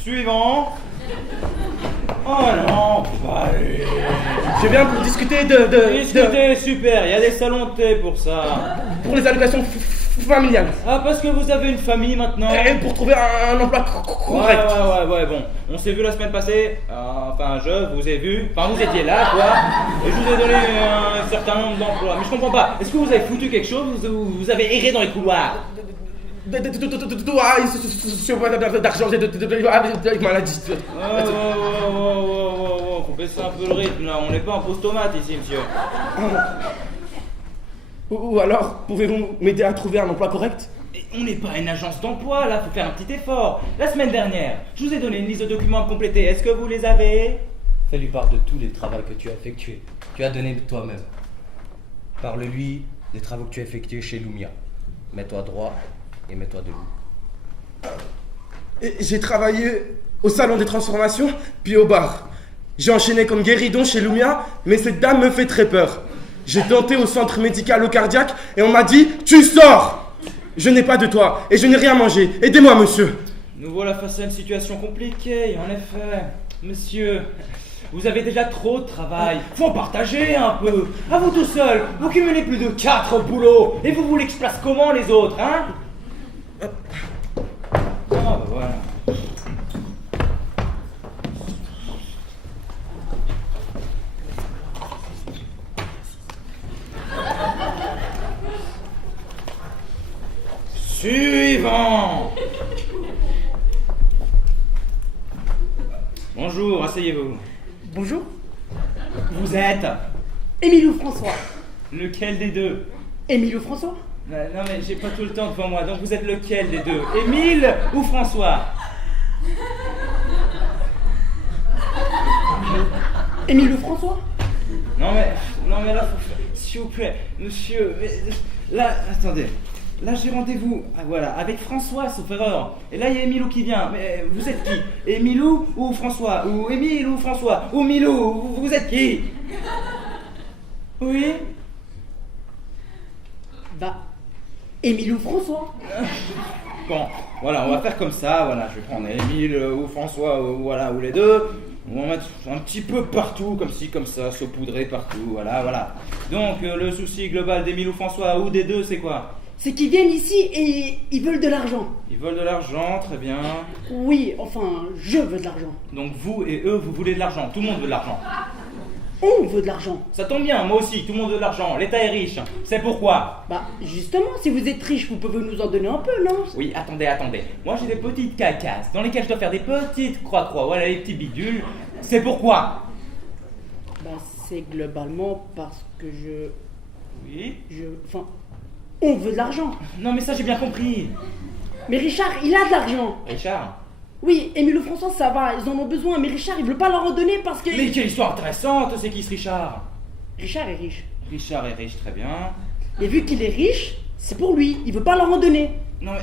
Suivant. Oh non, allez. Je viens pour discuter Discuter, super, il y a des salons de thé pour ça. Pour les allocations familiale. Ah, parce que vous avez une famille maintenant. Et pour trouver un emploi correct. Ouais, bon. On s'est vu la semaine passée. Enfin, je vous ai vu. Enfin, vous étiez là, quoi. Et je vous ai donné un certain nombre d'emplois. Mais je comprends pas. Est-ce que vous avez foutu quelque chose ou vous avez erré dans les couloirs? D'argent, de maladie. Faut baisser un peu le rythme, là. On n'est pas en pause tomate ici, monsieur. Ou alors, pouvez-vous m'aider à trouver un emploi correct? On n'est pas une agence d'emploi, là, faut faire un petit effort. La semaine dernière, je vous ai donné une liste de documents à compléter. Est-ce que vous les avez? Fais-lui part de tous les travaux que tu as effectués. Tu as donné de toi-même. Parle-lui des travaux que tu as effectués chez Lumia. Mets-toi droit et mets-toi debout. J'ai travaillé au salon des transformations, puis au bar. J'ai enchaîné comme guéridon chez Lumia, mais cette dame me fait très peur. J'ai tenté au centre médical au cardiaque et on m'a dit « Tu sors !» Je n'ai pas de toit et je n'ai rien mangé. Aidez-moi, monsieur. Nous voilà face à une situation compliquée, en effet. Monsieur, vous avez déjà trop de travail. Faut en partager un peu. À vous tout seul, vous cumulez plus de 4 boulots. Et vous voulez que je place comment les autres, hein? Ah, bah voilà. Suivant. Bonjour, asseyez-vous. Bonjour. Vous êtes Émile ou François? lequel des deux? Émile ou François? Non mais j'ai pas tout le temps devant moi, donc vous êtes lequel des deux? Émile ou François? Émile ou François? Non mais là, s'il vous plaît, monsieur, là, attendez. Là, j'ai rendez-vous, voilà, avec François, sauf erreur. Et là, il y a Émilou qui vient. Mais vous êtes qui? Émilou ou François? Ou Émile ou François? Ou Milou? Vous êtes qui? Oui? Bah, Émile ou François? Bon, voilà, on va faire comme ça, voilà, je vais prendre Émile ou François, ou, voilà, ou les deux. On va mettre un petit peu partout, comme ci, comme ça, saupoudrer partout, voilà. Donc, le souci global d'Émile ou François, ou des deux, c'est quoi? C'est qu'ils viennent ici et ils veulent de l'argent. Ils veulent de l'argent, très bien. Oui, enfin, je veux de l'argent. Donc vous et eux, vous voulez de l'argent, tout le monde veut de l'argent. On veut de l'argent. Ça tombe bien, moi aussi, tout le monde veut de l'argent, l'État est riche. C'est pourquoi? Bah, justement, si vous êtes riche, vous pouvez nous en donner un peu, non? Oui, attendez. Moi j'ai des petites cacasses dans lesquelles je dois faire des petites croix-croix, voilà les petits bidules. C'est pourquoi? Bah, c'est globalement parce que Oui? Enfin, on veut de l'argent. Non mais ça j'ai bien compris. Mais Richard, il a de l'argent. Richard? Oui, Émile ou François, ça va, ils en ont besoin, mais Richard, il veut pas leur en donner parce que... Mais quelle histoire intéressante, c'est qui ce Richard? Richard est riche. Richard est riche, très bien. Et vu qu'il est riche, c'est pour lui, il veut pas leur en donner. Non mais,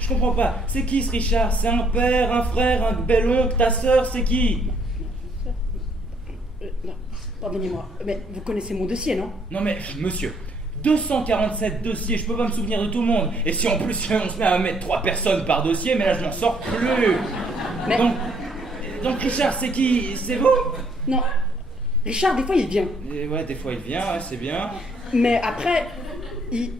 je comprends pas, c'est qui ce Richard? C'est un père, un frère, un bel oncle, ta sœur, c'est qui? Non, pardonnez-moi, mais vous connaissez mon dossier, non? Non mais, monsieur, 247 dossiers, je peux pas me souvenir de tout le monde. Et si en plus on se met à mettre 3 personnes par dossier, mais là je n'en sors plus. Mais... Donc Richard, c'est qui? C'est vous? Non. Richard, des fois il vient. Et ouais, des fois il vient, ouais, c'est bien. Mais après, il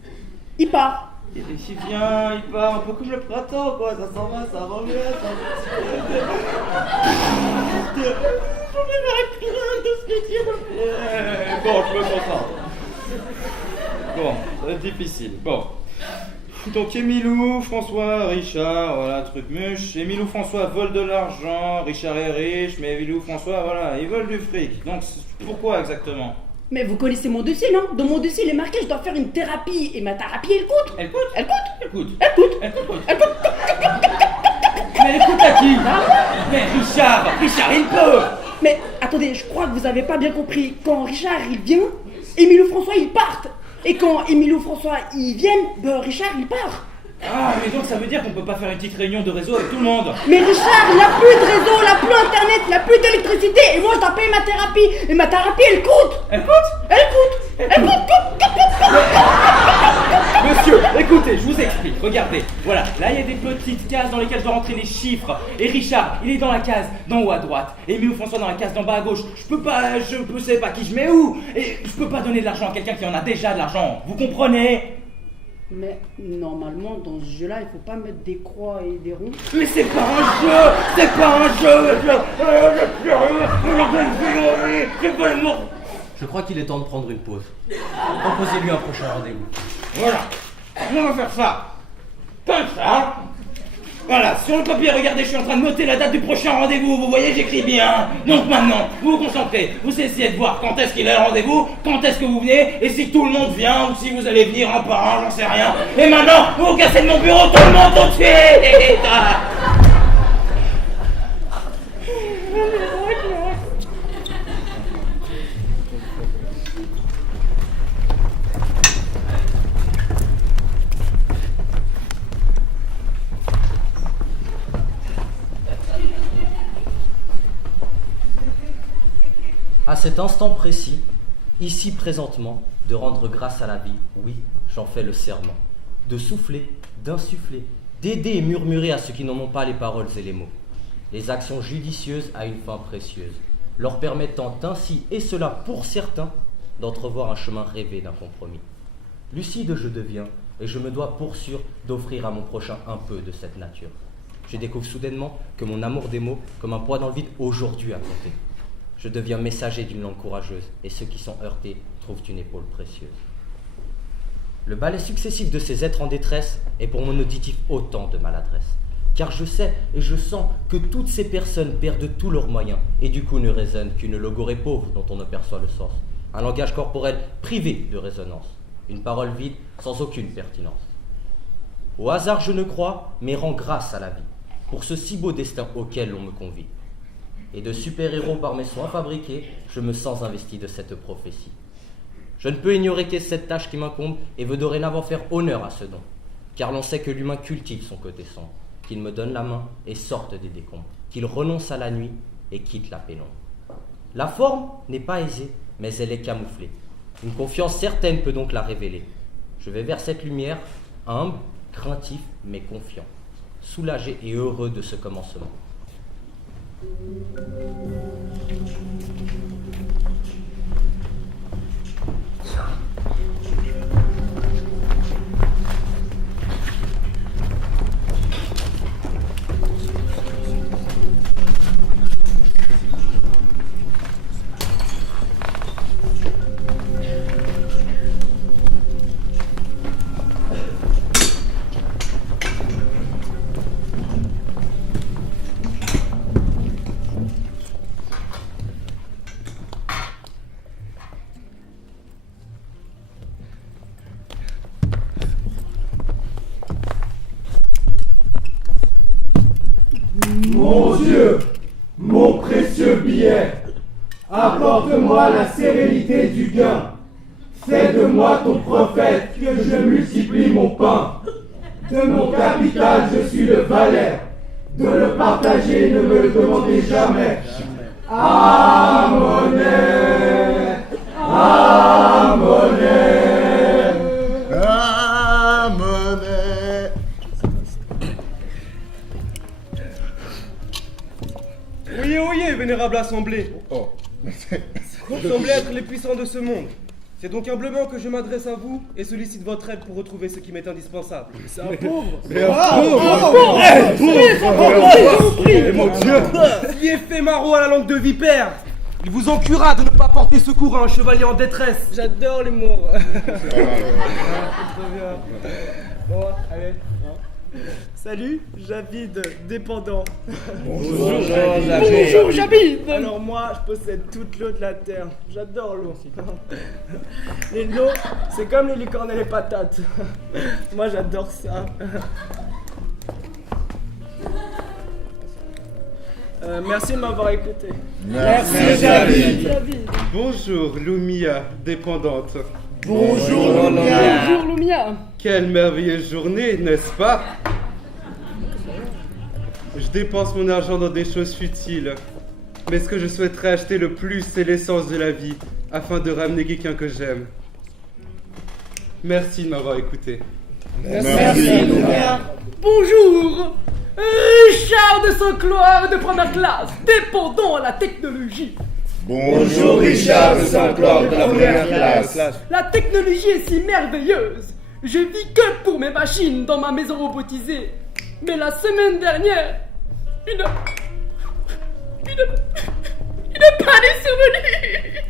part. Et s'il vient, il part, un peu comme le printemps, quoi. Ça s'en va, ça revient, ça revient. Bon, je me concentre. Bon, ça va être difficile. Bon. Donc Émilou, François, Richard, voilà, truc muche. Émilou, François veulent de l'argent, Richard est riche, mais Émilou, François, voilà, ils veulent du fric. Donc pourquoi exactement? Mais vous connaissez mon dossier, non? Dans mon dossier, il est marqué, je dois faire une thérapie. Et ma thérapie, elle coûte. Elle coûte? Elle coûte? Elle coûte? Elle coûte? Elle coûte? Elle coûte? Mais elle coûte à qui? Mais Richard, il peut! Mais attendez, je crois que vous avez pas bien compris. Quand Richard, il vient, Émile ou François, ils partent. Et quand Émile ou François, ils viennent, ben Richard, il part. Ah, mais donc ça veut dire qu'on peut pas faire une petite réunion de réseau avec tout le monde. Mais Richard, il n'a plus de réseau, il n'a plus internet, il n'a plus d'électricité. Et moi, je dois payer ma thérapie. Et ma thérapie, elle coûte. Elle coûte? Elle coûte. Elle coûte. Monsieur, écoutez, je vous explique. Regardez, voilà, là il y a des petites cases dans lesquelles je dois rentrer les chiffres. Et Richard, il est dans la case d'en haut à droite. Et Émile ou François dans la case d'en bas à gauche. Je sais pas qui je mets où. Et je peux pas donner de l'argent à quelqu'un qui en a déjà de l'argent. Vous comprenez? Mais normalement, dans ce jeu-là, il faut pas mettre des croix et des ronds. Mais c'est pas un jeu! C'est pas un jeu! Je crois qu'il est temps de prendre une pause. Proposez-lui un prochain rendez-vous. Voilà, on va faire ça. Comme ça. Voilà, sur le papier, regardez, je suis en train de noter la date du prochain rendez-vous. Vous voyez, j'écris bien. Donc maintenant, vous vous concentrez. Vous essayez de voir quand est-ce qu'il est le rendez-vous, quand est-ce que vous venez, et si tout le monde vient, ou si vous allez venir un par un, j'en sais rien. Et maintenant, vous vous cassez de mon bureau, tout le monde, tout de suite. À cet instant précis, ici présentement, de rendre grâce à la vie, oui, j'en fais le serment. De souffler, d'insuffler, d'aider et murmurer à ceux qui n'en ont pas les paroles et les mots. Les actions judicieuses à une fin précieuse, leur permettant ainsi, et cela pour certains, d'entrevoir un chemin rêvé d'un compromis. Lucide je deviens, et je me dois pour sûr d'offrir à mon prochain un peu de cette nature. Je découvre soudainement que mon amour des mots, comme un poids dans le vide, aujourd'hui a compté. Je deviens messager d'une langue courageuse, et ceux qui sont heurtés trouvent une épaule précieuse. Le balai successif de ces êtres en détresse est pour mon auditif autant de maladresse. Car je sais et je sens que toutes ces personnes perdent tous leurs moyens, et du coup ne résonnent qu'une logorée pauvre dont on ne perçoit le sens. Un langage corporel privé de résonance, une parole vide sans aucune pertinence. Au hasard je ne crois, mais rends grâce à la vie, pour ce si beau destin auquel l'on me convie. Et de super-héros par mes soins fabriqués, je me sens investi de cette prophétie. Je ne peux ignorer qu'est cette tâche qui m'incombe et veux dorénavant faire honneur à ce don. Car l'on sait que l'humain cultive son côté sombre, qu'il me donne la main et sorte des décombres, qu'il renonce à la nuit et quitte la pénombre. La forme n'est pas aisée, mais elle est camouflée. Une confiance certaine peut donc la révéler. Je vais vers cette lumière, humble, craintif, mais confiant, soulagé et heureux de ce commencement. Mon Dieu, mon précieux billet, apporte-moi la sérénité du gain. Fais de moi ton prophète, que je multiplie mon pain. De mon capital, je suis le valet. De le partager, ne me le demandez jamais. Ah, monnaie, ah, monnaie, Ah, monnaie. Oyez, oyez, vénérable assemblée. Oh. Vous semblez être les puissants de ce monde. C'est donc humblement que je m'adresse à vous et sollicite votre aide pour retrouver ce qui m'est indispensable. C'est un pauvre. Mon Dieu. S'il est fait maraud à la langue de vipère, il vous encuera de ne pas porter secours à un chevalier en détresse. J'adore les mots. Très bien. Bon, allez. Salut, Javid, dépendant. Bonjour, Javid. Bonjour, Javid. Alors moi, je possède toute l'eau de la terre. J'adore l'eau. Et l'eau, c'est comme les licornes et les patates. Moi, j'adore ça. Merci de m'avoir écouté. Merci, Javid. Bonjour, Lumia, dépendante. Bonjour, Lumia. Bonjour Lumia. Quelle merveilleuse journée, n'est-ce pas? Je dépense mon argent dans des choses futiles. Mais ce que je souhaiterais acheter le plus, c'est l'essence de la vie, afin de ramener quelqu'un que j'aime. Merci de m'avoir écouté. Merci, Lumia. Bonjour, Richard de Saint-Cloire de première classe, dépendant à la technologie. Bonjour, Richard de Saint-Cloire de la première classe. La technologie est si merveilleuse. Je vis que pour mes machines dans ma maison robotisée. Mais la semaine dernière, une panne est survenue.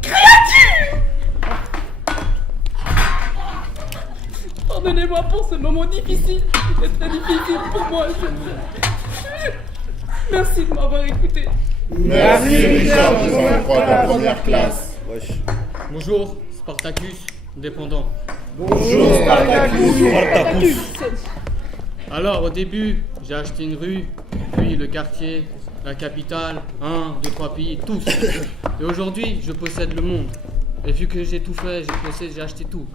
Créature! Pardonnez-moi pour ce moment difficile. C'est très difficile pour moi. Merci de m'avoir écouté. Merci Richard de Saint-Croix de la première classe. Bonjour, Spartacus, dépendant. Bonjour, Spartacus. Alors, au début, j'ai acheté une rue, puis le quartier, la capitale, 1, 2, 3 pays, tous. Et aujourd'hui, je possède le monde. Et vu que j'ai tout fait, j'ai acheté tout.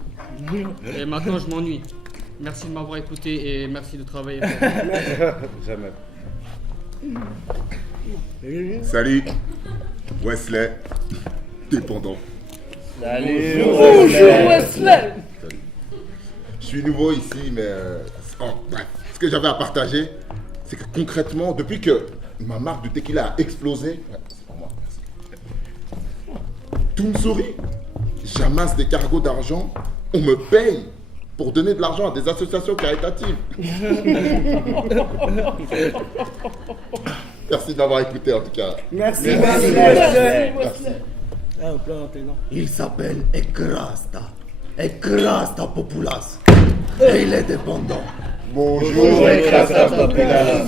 Et maintenant, je m'ennuie. Merci de m'avoir écouté et merci de travailler pour moi. Jamais. Salut, Wesley, dépendant. Salut, Bonjour Wesley. Je suis nouveau ici, mais bref, ce que j'avais à partager, c'est que concrètement, depuis que ma marque de tequila a explosé, c'est pour moi, merci. Tout me sourit. J'amasse des cargos d'argent, on me paye pour donner de l'argent à des associations caritatives. Merci de m'avoir écouté en tout cas. Merci. Il s'appelle Ekrasta Populas. Et il est dépendant. Bonjour, Ekrasta Populas.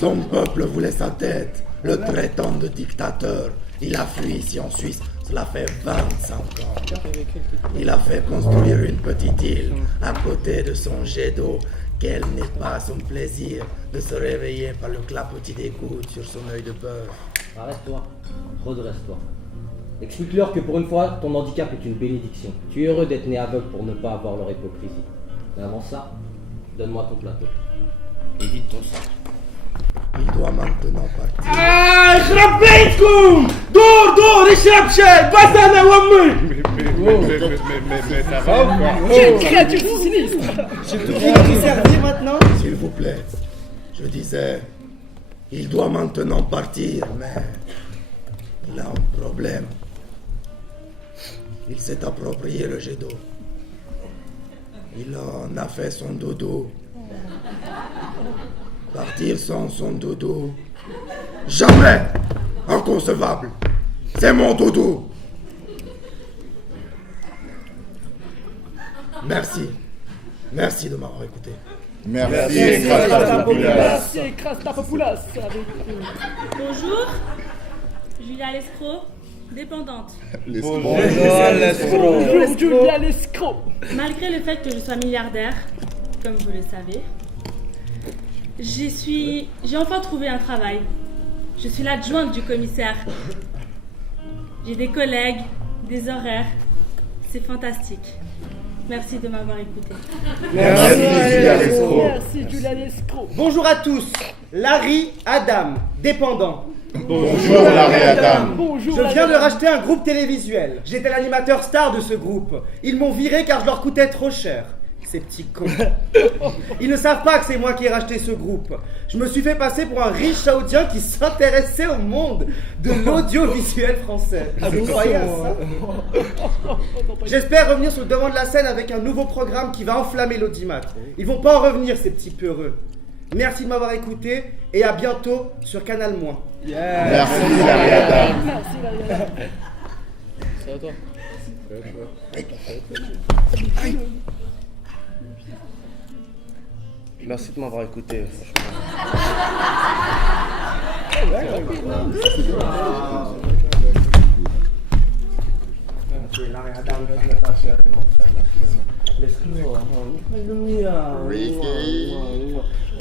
Son peuple voulait sa tête, le traitant de dictateur. Il a fui ici en Suisse, cela fait 25 ans. Il a fait construire une petite île à côté de son jet d'eau. Quel n'est pas son plaisir de se réveiller par le clapotis des gouttes sur son œil de bœuf. Arrête-toi, redresse-toi. Explique-leur que pour une fois, ton handicap est une bénédiction. Tu es heureux d'être né aveugle pour ne pas avoir leur hypocrisie. Mais avant ça, donne-moi ton plateau. Et vide ton sac. Il doit maintenant partir. Ah, يخرب بيتكم! دور اشرب شاي بس انا وامي! Mais ça va ou quoi? Quelle créature sinistre! J'ai tout qui servir maintenant? S'il vous plaît, je disais, il doit maintenant partir, mais il a un problème. Il s'est approprié le jet d'eau. Il en a fait son dodo. Partir sans son dodo. Jamais! Inconcevable! C'est mon dodo! Merci. Merci de m'avoir écouté. Merci, Ekrasta Populas. Merci Ekrasta Populas. Bonjour, Julia Lescroc, dépendante. Bonjour Julia Lescroc. Malgré le fait que je sois milliardaire, comme vous le savez, j'ai enfin trouvé un travail. Je suis l'adjointe du commissaire. J'ai des collègues, des horaires. C'est fantastique. Merci de m'avoir écouté. Merci Julia Lescroc. Bonjour à tous, Larry Adam, dépendant. Bonjour, Larry Adam. Bonjour. Je viens de racheter un groupe télévisuel. J'étais l'animateur star de ce groupe. Ils m'ont viré car je leur coûtais trop cher. Ces petits cons. Ils ne savent pas que c'est moi qui ai racheté ce groupe. Je me suis fait passer pour un riche saoudien qui s'intéressait au monde de l'audiovisuel français. Vous croyez à ça? J'espère revenir sur le devant de la scène avec un nouveau programme qui va enflammer l'audimat. Ils vont pas en revenir, ces petits peureux. Merci de m'avoir écouté et à bientôt sur Canal Moins. Merci, Larry Adam. Merci Larry Adam. C'est à toi. Merci de m'avoir écouté, franchement.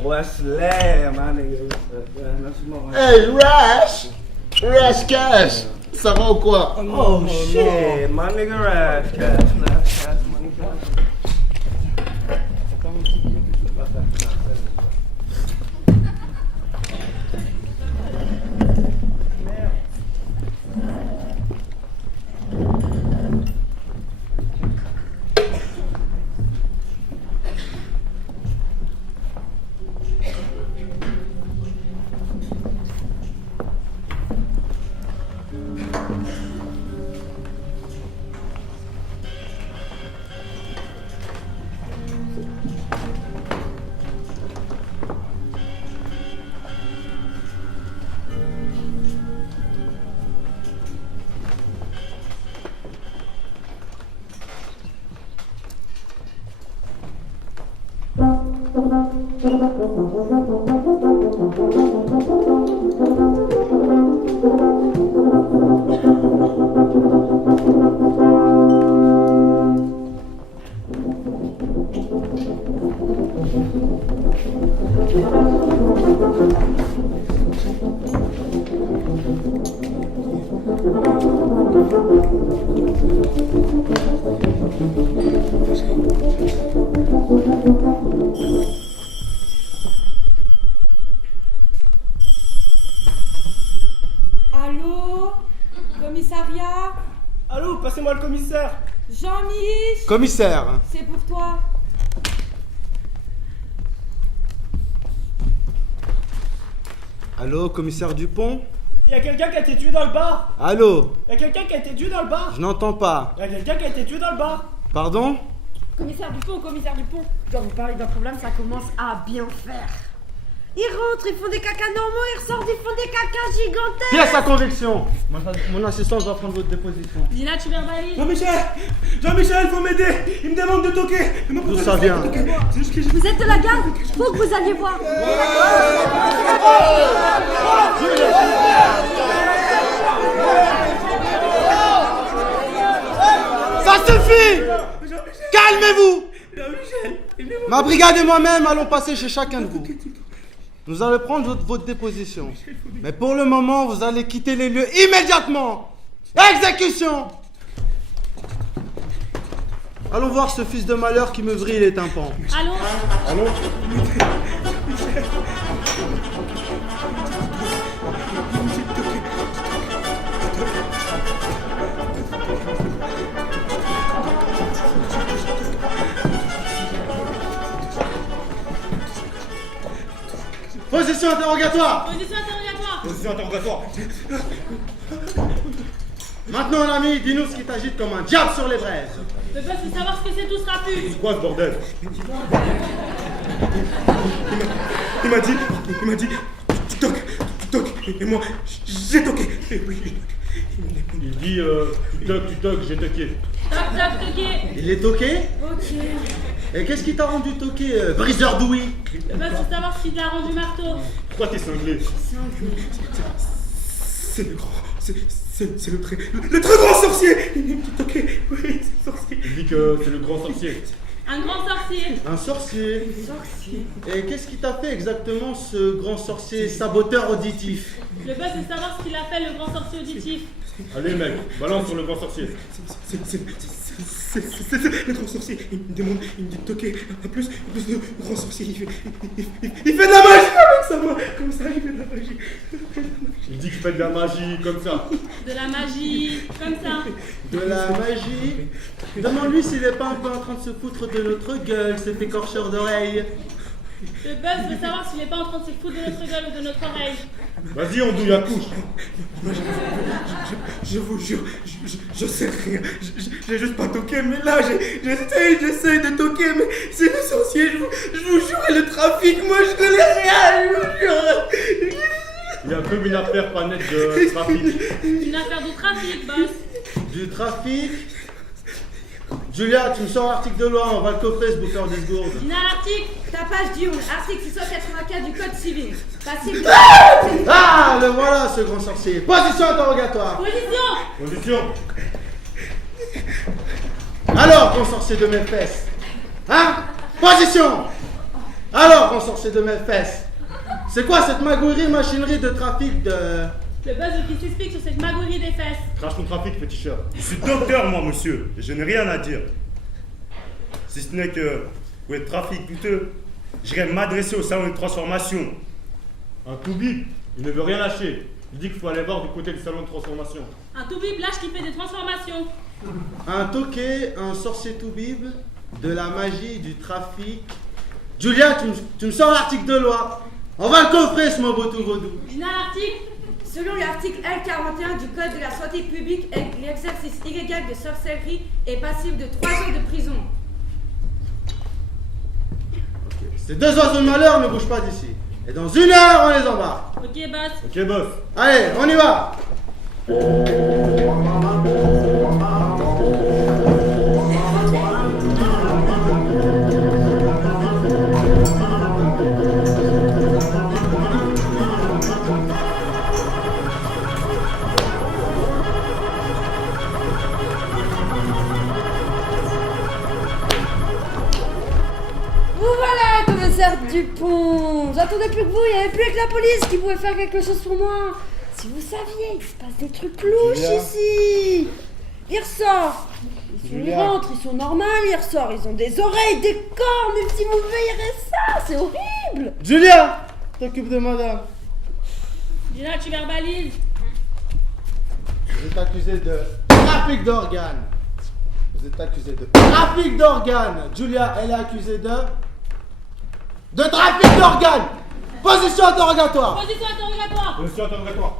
Wesley, my nigga. Hey, Rash! Rash Cash! Ça va ou quoi? Oh shit, my nigga Rash Cash, my nigga. Allô? Commissariat? Allô, passez-moi le commissaire. Jean-Mich? Commissaire. C'est pour toi. Allô, commissaire Dupont? Il y a quelqu'un qui a été tué dans le bar. Allô? Il y a quelqu'un qui a été tué dans le bar. Je n'entends pas. Il y a quelqu'un qui a été tué dans le bar. Pardon? Commissaire Dupont, je dois vous parler d'un problème, ça commence à bien faire. Ils rentrent, ils font des cacas normaux, ils ressortent, ils font des cacas gigantesques. Pièce à conviction. Mon assistante va prendre votre déposition. Dina, tu verbalises? Jean-Michel, faut m'aider. Il me demande de toquer. D'où ça vient? Vous êtes de la garde, faut que vous alliez voir. Ça suffit! Calmez-vous! Ma brigade et moi-même allons passer chez chacun de vous. Nous allons prendre votre déposition. Mais pour le moment, vous allez quitter les lieux immédiatement. Exécution! Allons voir ce fils de malheur qui me vrille les tympans. Allons. Allons. Position interrogatoire. Position interrogatoire. Position interrogatoire. Maintenant, l'ami, dis-nous ce qui t'agite comme un diable sur les braises. Le boss veut savoir ce que c'est tout ce raffut. C'est quoi ce bordel? Il m'a dit, tu toques, et moi, j'ai toqué. Et oui, j'ai toqué. Il dit tu toques, j'ai toqué. Toc, toqué. Il est toqué? Ok. Et qu'est-ce qui t'a rendu toqué, briseur d'ouïe? Le boss veut savoir ce qui t'a rendu marteau. Pourquoi t'es cinglé? C'est le grand. C'est le très grand sorcier. Il me dit toqué. Oui, c'est le sorcier. Il dit que c'est le grand sorcier. Un grand sorcier. Un sorcier. Et qu'est-ce qui t'a fait exactement ce grand sorcier saboteur auditif? Le boss veut savoir ce qu'il a fait, le grand sorcier auditif. Allez mec, balance sur le grand sorcier. C'est le grand sorcier. Il me demande, il me dit de toquer. En plus, le grand sorcier, il fait de la magie avec sa main. Comme ça, il fait de la magie. Il dit qu'il fait de la magie comme ça. De la magie, comme ça. De la magie? Demande-lui s'il n'est pas un peu en train de se foutre de notre gueule, cet écorcheur d'oreilles. Le boss veut savoir s'il n'est pas en train de se foutre de notre gueule ou de notre oreille. Vas-y, on douille à couche. Je vous jure, je sais rien. J'ai juste pas toqué, mais là, j'essaye de toquer, mais c'est le sorcier, je vous jure, et le trafic, moi, je connais rien, je vous jure. Il y a comme une affaire pas nette de trafic. Une affaire de trafic, boss. Du trafic? Julia, tu me sors l'article de loi, on va le coffrer ce bouffeur des gourdes. Dina, l'article. Tapage d'urne, article 684 du code civil. Passible. Ah, le voilà, ce grand sorcier. Position interrogatoire. Position. Alors, grand sorcier de mes fesses. Hein? Position. Alors, grand sorcier de mes fesses. C'est quoi cette magouillerie, machinerie de trafic de... Le boss veut qu'il s'explique sur cette magouillerie des fesses. Crache ton trafic, petit cher. Je suis docteur, moi, monsieur, et je n'ai rien à dire. Si ce n'est que, pour être trafic douteux, j'irai m'adresser au salon de transformation. Un toubib, il ne veut rien lâcher. Il dit qu'il faut aller voir du côté du salon de transformation. Un toubib lâche qui fait des transformations. Un toqué, un sorcier toubib, de la magie, du trafic. Julia, tu me sors l'article de loi. On va le coffrer, ce beau tout vaudou. Dina, l'article. Selon l'article L41 du Code de la santé publique, l'exercice illégal de sorcellerie est passible de 3 ans de prison. Ces deux oiseaux de malheur ne bougent pas d'ici. Et dans 1 heure, on les embarque. Ok, boss. Ok, boss. Allez, on y va. Voilà, commissaire Dupont. J'attendais plus que vous, il n'y avait plus que la police qui pouvait faire quelque chose pour moi. Si vous saviez, il se passe des trucs louches ici. Il ressort. Ils Julia. rentrent, ils sont normaux, ils ressortent. Ils ont des oreilles, des cornes, mais si vous verrez ça, c'est horrible. Julia, t'occupes de madame. Dina, tu verbalises. Vous êtes accusé de trafic d'organes. Vous êtes accusé de trafic d'organes. Julia, elle est accusée de trafic d'organes. Position interrogatoire. Position interrogatoire. Position interrogatoire.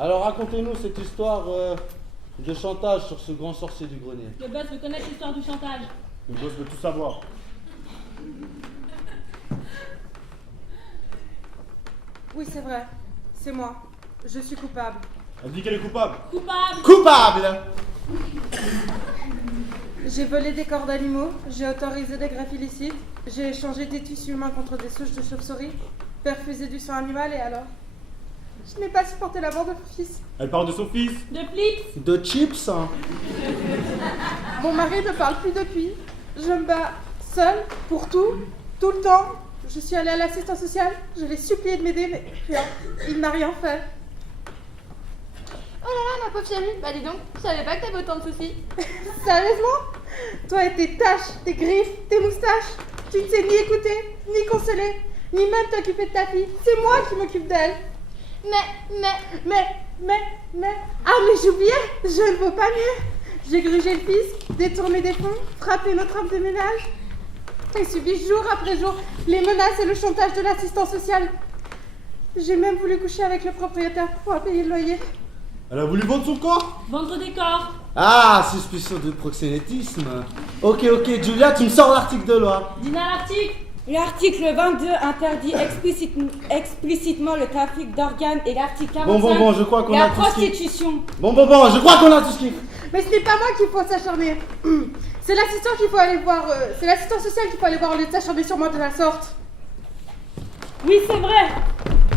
Alors racontez-nous cette histoire de chantage sur ce grand sorcier du grenier. Le boss veut connaître l'histoire du chantage. Le boss veut tout savoir. Oui, c'est vrai. C'est moi. Je suis coupable. Elle dit qu'elle est coupable. Coupable. Coupable. J'ai volé des corps d'animaux, j'ai autorisé des greffes illicites, j'ai échangé des tissus humains contre des souches de chauve-souris, perfusé du sang animal et alors je n'ai pas supporté la mort de mon fils. Elle parle de son fils. De flics. De chips. Hein. Mon mari ne parle plus depuis. Je me bats seule pour tout le temps. Je suis allée à l'assistance sociale, je l'ai supplié de m'aider, mais rien, il n'a rien fait. Oh là là, ma pauvre Chamie, bah dis donc, je savais pas que t'avais autant de soucis. Sérieusement? Toi et tes taches, tes griffes, tes moustaches, tu ne sais ni écouter, ni consoler, ni même t'occuper de ta fille. C'est moi qui m'occupe d'elle. Ah mais j'oubliais, je ne vaux pas mieux. J'ai grugé le fisc, détourné des fonds, frappé notre homme de ménage. Et subi jour après jour les menaces et le chantage de l'assistance sociale. J'ai même voulu coucher avec le propriétaire pour pouvoir payer le loyer. Elle a voulu vendre son corps. Vendre des corps. Ah, suspicion de proxénétisme. Ok, Julia, tu me sors l'article de loi. Dina, l'article. L'article 22 interdit explicitement le trafic d'organes et l'article 45 Bon, je crois qu'on a la tout ce qui- prostitution. Bon, je crois qu'on a tout ce qu'il faut. Mais ce n'est pas moi qu'il faut s'acharner. C'est l'assistant qu'il faut aller voir. C'est l'assistant social qu'il faut aller voir au lieu de s'acharner sur moi de la sorte. Oui, c'est vrai.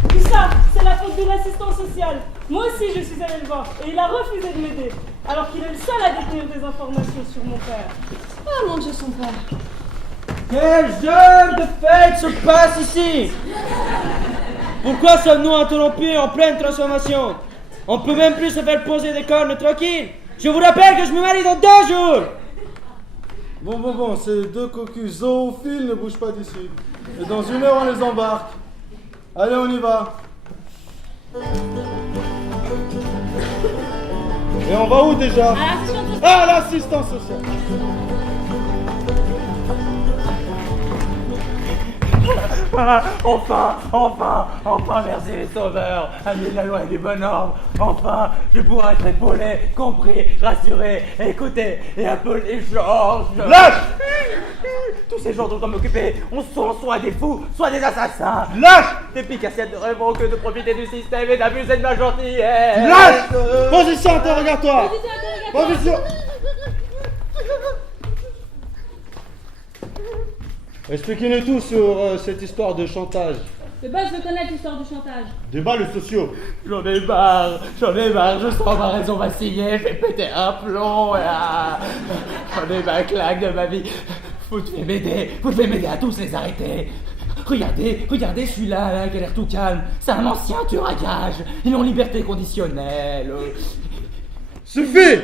Tout ça, c'est la faute de l'assistant social. Moi aussi, je suis allée le voir et il a refusé de m'aider, alors qu'il est le seul à détenir des informations sur mon père. Oh mon Dieu, son père. Quel genre de fête se passe ici? Pourquoi sommes-nous interrompus en pleine transformation? On peut même plus se faire poser des cornes tranquilles. Je vous rappelle que je me marie dans 2 jours. Bon, ces deux cocus zoophiles ne bougent pas d'ici. Et dans 1 heure, on les embarque. Allez, on y va. Et on va où déjà? À l'assistance sociale. Enfin, merci les sauveurs, amis de la loi et du bon ordre. Enfin, je pourrai être épaulé, compris, rassuré, écouté et un peu les Georges. Lâche! Tous ces gens dont on m'occuper, on sont soit des fous, soit des assassins. Lâche! Des piques assiettes de rêvons que de profiter du système et d'abuser de ma gentillesse. Lâche! Position interrogatoire. Position. Expliquez-nous tout sur cette histoire de chantage. Le boss veut connaître l'histoire du chantage. Débat les sociaux. J'en ai marre, je sens ma raison vaciller, fait péter un plomb. J'en ai ma claque de ma vie. Vous devez m'aider à tous les arrêter. Regardez celui-là là, qui a l'air tout calme. C'est un ancien tueur à gages. Il est en liberté conditionnelle. Suffit!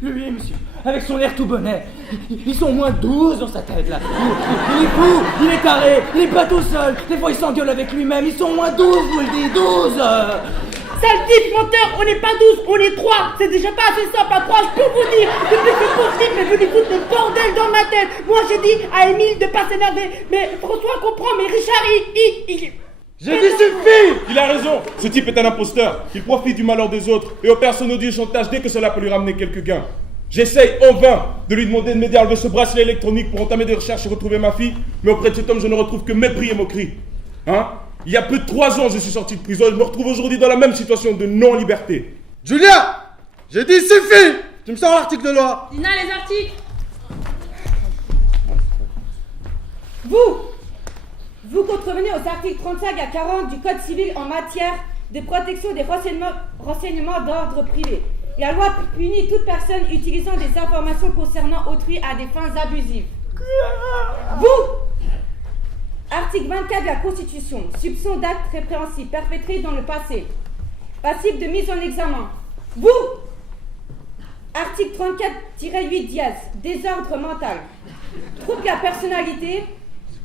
Lui, monsieur, avec son air tout bonnet, ils sont au moins 12 dans sa tête là. Il est fou, il est taré, il est pas tout seul. Des fois il s'engueule avec lui-même, ils sont au moins 12, vous le dis, 12! Sale type menteur, on n'est pas 12, on est 3. C'est déjà pas assez simple à 3, je peux vous dire. Depuis que Pauvre est venu foutre le bordel dans ma tête. Moi j'ai dit à Émile de pas s'énerver. Mais François comprend, mais Richard il... J'ai dit suffit! Il a raison. Ce type est un imposteur. Il profite du malheur des autres et opère son odieux chantage dès que cela peut lui ramener quelques gains. J'essaye en vain de lui demander de m'aider à enlever ce bracelet électronique pour entamer des recherches et retrouver ma fille, mais auprès de cet homme je ne retrouve que mépris et moquerie. Il y a plus de 3 ans je suis sorti de prison et je me retrouve aujourd'hui dans la même situation de non-liberté. Julia! J'ai dit suffit! Tu me sors l'article de loi. Dina, les articles. Vous contrevenez aux articles 35 à 40 du Code civil en matière de protection des renseignements d'ordre privé. La loi punit toute personne utilisant des informations concernant autrui à des fins abusives. Article 24 de la Constitution, soupçon d'actes répréhensibles perpétrés dans le passé. passible de mise en examen. Vous, article 34-8 Diaz, désordre mental. Trouble à personnalité,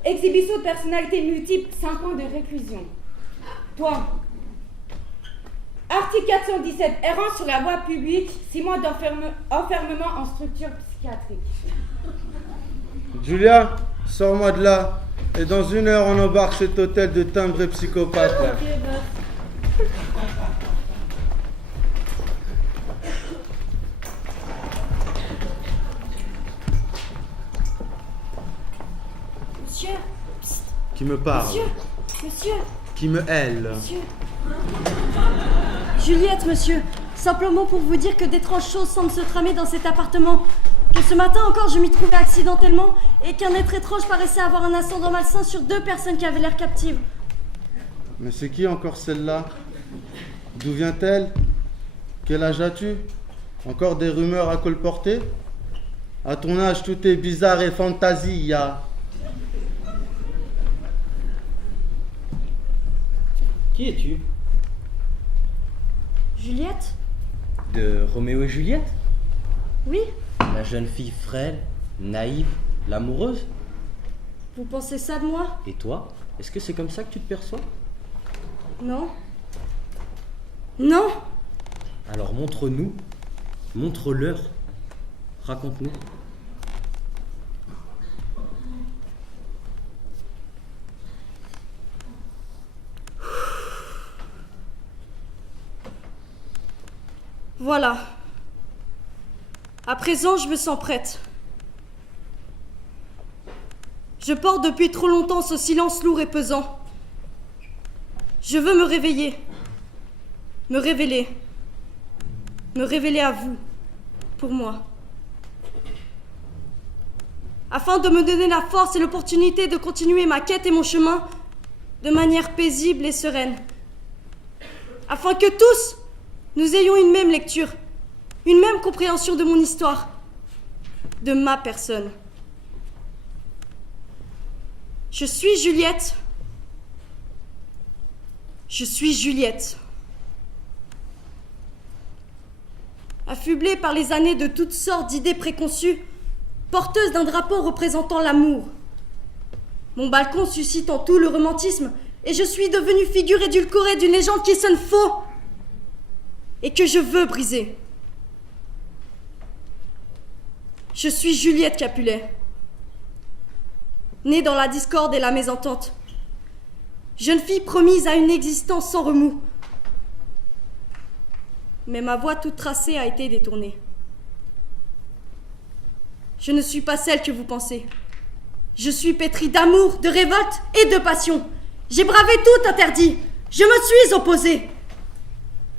exhibition de personnalité multiple, 5 ans de réclusion. Toi, article 417, errance sur la voie publique, 6 mois d'enfermement en structure psychiatrique. Julia, sors-moi de là. Et dans 1 heure, on embarque cet hôtel de timbrés psychopathes. Là. Monsieur. Psst. Qui me parle? Monsieur. Qui me hèle? Monsieur. Juliette, monsieur. Simplement pour vous dire que d'étranges choses semblent se tramer dans cet appartement. Que ce matin encore, je m'y trouvais accidentellement et qu'un être étrange paraissait avoir un ascendant malsain sur 2 personnes qui avaient l'air captives. Mais c'est qui encore celle-là? D'où vient-elle? Quel âge as-tu? Encore des rumeurs à colporter? À ton âge, tout est bizarre et fantasia. Qui es-tu? Juliette? De Roméo et Juliette? Oui? La jeune fille frêle, naïve, l'amoureuse? Vous pensez ça de moi? Et toi? Est-ce que c'est comme ça que tu te perçois? Non. Non! Alors montre-nous, montre-leur, raconte-nous. Voilà. À présent, je me sens prête. Je porte depuis trop longtemps ce silence lourd et pesant. Je veux me réveiller. Me révéler. Me révéler à vous. Pour moi. Afin de me donner la force et l'opportunité de continuer ma quête et mon chemin de manière paisible et sereine. Afin que tous, nous ayons une même lecture. Une même compréhension de mon histoire, de ma personne. Je suis Juliette. Je suis Juliette. Affublée par les années de toutes sortes d'idées préconçues, porteuse d'un drapeau représentant l'amour. Mon balcon suscite en tout le romantisme et je suis devenue figure édulcorée d'une légende qui sonne faux et que je veux briser. Je suis Juliette Capulet, née dans la discorde et la mésentente, jeune fille promise à une existence sans remous. Mais ma voie toute tracée a été détournée. Je ne suis pas celle que vous pensez. Je suis pétrie d'amour, de révolte et de passion. J'ai bravé tout interdit. Je me suis opposée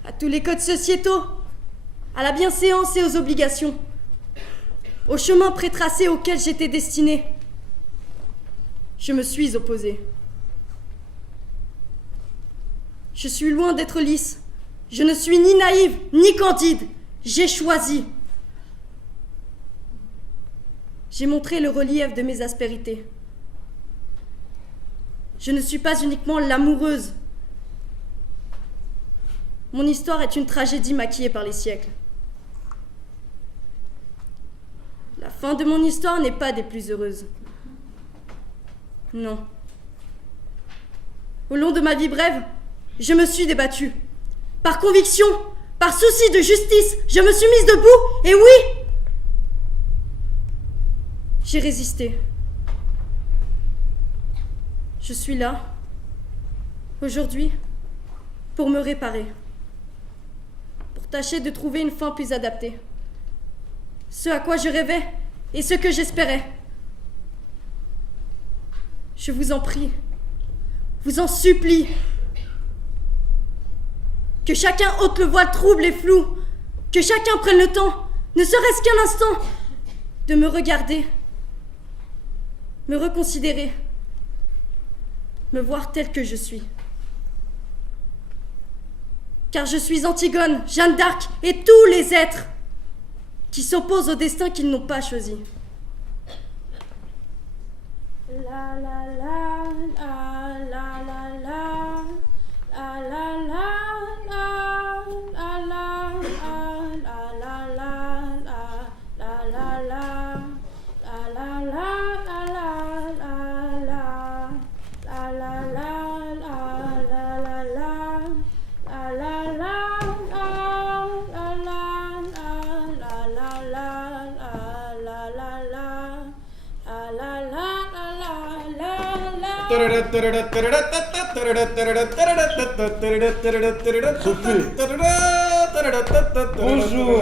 à tous les codes sociétaux, à la bienséance et aux obligations, au chemin prétracé auquel j'étais destinée. Je me suis opposée. Je suis loin d'être lisse. Je ne suis ni naïve, ni candide. J'ai choisi. J'ai montré le relief de mes aspérités. Je ne suis pas uniquement l'amoureuse. Mon histoire est une tragédie maquillée par les siècles. La fin de mon histoire n'est pas des plus heureuses. Non. Au long de ma vie brève, je me suis débattue. Par conviction, par souci de justice, je me suis mise debout, et oui, j'ai résisté. Je suis là, aujourd'hui, pour me réparer, pour tâcher de trouver une fin plus adaptée. Ce à quoi je rêvais et ce que j'espérais. Je vous en prie, vous en supplie, que chacun ôte le voile trouble et flou, que chacun prenne le temps, ne serait-ce qu'un instant, de me regarder, me reconsidérer, me voir telle que je suis. Car je suis Antigone, Jeanne d'Arc et tous les êtres qui s'opposent au destin qu'ils n'ont pas choisi. La la la la la la la la la la la. Bonjour,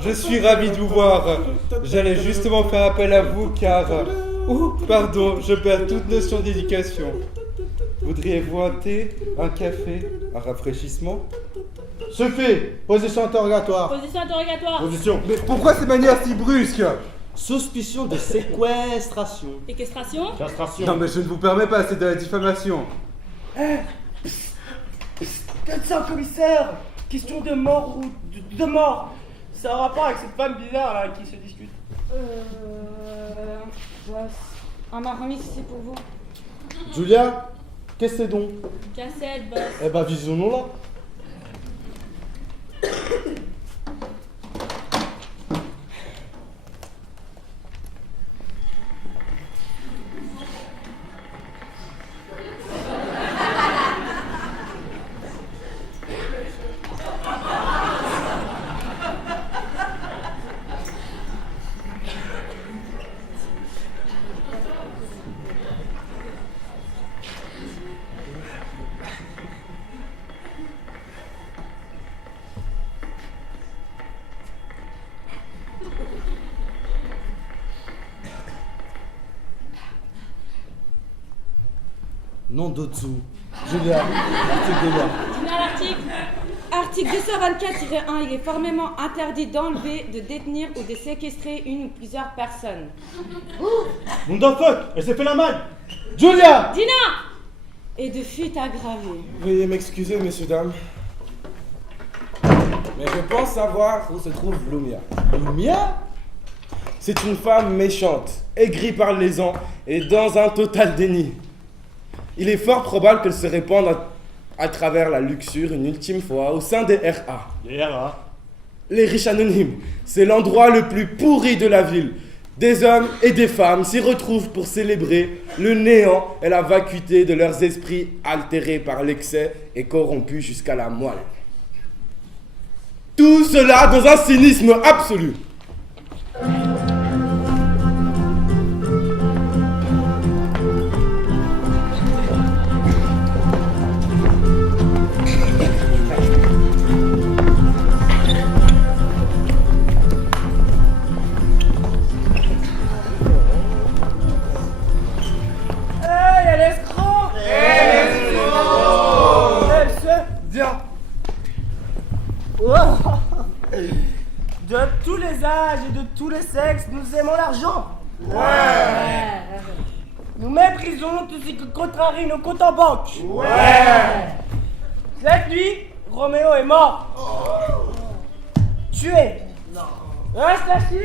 je suis ravi de vous voir. J'allais justement faire appel à vous car... Oh, pardon, je perds toute notion d'éducation. Voudriez-vous un thé, un café, un rafraîchissement? Sophie, position interrogatoire. Position interrogatoire. Position. Mais pourquoi ces manières si brusques? Suspicion de séquestration. Séquestration. Non mais je ne vous permets pas, c'est de la diffamation. Quel ça, commissaire? Question de mort ou de mort. C'est un rapport avec cette femme bizarre là qui se discute. Boss, un marmite c'est pour vous. Julia, qu'est-ce que c'est donc? Cassette, boss. Eh ben, visionnons-la. Nom d'Otsu. Julia, article de loi. Dina l'article. Article 224-1, il est formellement interdit d'enlever, de détenir ou de séquestrer une ou plusieurs personnes. What the fuck? Elle s'est fait la malle. Julia! Dina! Et de fuite aggravée. Veuillez m'excuser, messieurs, dames. Mais je pense savoir où se trouve Lumia. Lumia? C'est une femme méchante, aigrie par les ans et dans un total déni. Il est fort probable qu'elle se répande à travers la luxure une ultime fois au sein des RA. Les RA? Les riches anonymes. C'est l'endroit le plus pourri de la ville. Des hommes et des femmes s'y retrouvent pour célébrer le néant et la vacuité de leurs esprits altérés par l'excès et corrompus jusqu'à la moelle. Tout cela dans un cynisme absolu. De tous les âges et de tous les sexes, nous aimons l'argent. Ouais. Nous méprisons tout ce qui contrarie nos comptes en banque. Ouais. Cette nuit, Roméo est mort. Tué. Reste assis.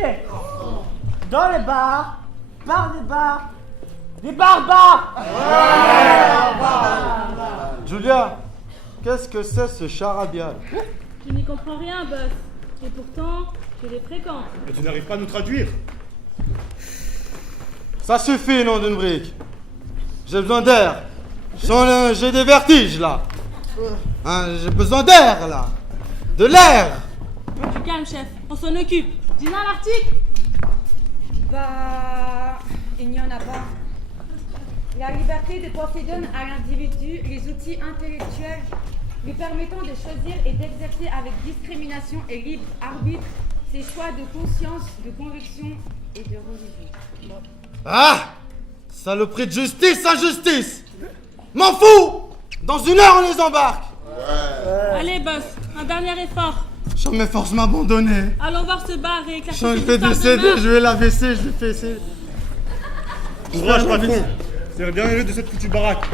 Dans les bars, par des bars, des barbares. Julia, qu'est-ce que c'est ce charabia? Je n'y comprends rien, boss. Et pourtant, je les fréquente. Mais tu n'arrives pas à nous traduire. Ça suffit, nom d'une brique. J'ai besoin d'air. J'ai des vertiges, là. Hein, j'ai besoin d'air, là. De l'air. Du calme, chef. On s'en occupe. Dina l'article. Bah, il n'y en a pas. La liberté de penser donne à l'individu les outils intellectuels lui permettant de choisir et d'exercer avec discrimination et libre arbitre ses choix de conscience, de conviction et de religion. Ah! Saloperie de justice, injustice! M'en fous! Dans 1 heure, on les embarque! Allez, boss. Un dernier effort. Je mes forces m'abandonner. Allons voir ce bar et éclaircir Je cette vais histoire de décéder, meurtre. je vais la baisser, je vais fesser. Courage, patron. C'est le dernier lieu de cette foutue baraque.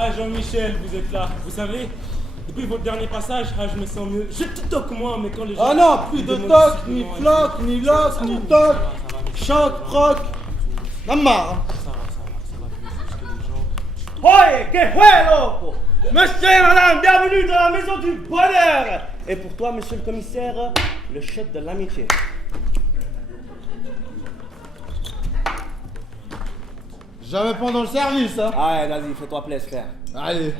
Ah, Jean-Michel, vous êtes là. Vous savez, depuis votre dernier passage, je me sens mieux. Je te toque moins, mais quand les gens... Ah non, plus de toc, ni floc, ni loc, ni toc. Choc, proc. La marre. Oye, que fue, loco? Monsieur et madame, bienvenue dans la maison du bonheur. Et pour toi, monsieur le commissaire, le chef de l'amitié. Jamais pendant le service, hein. Allez, vas-y, fais-toi plaisir, frère. Allez.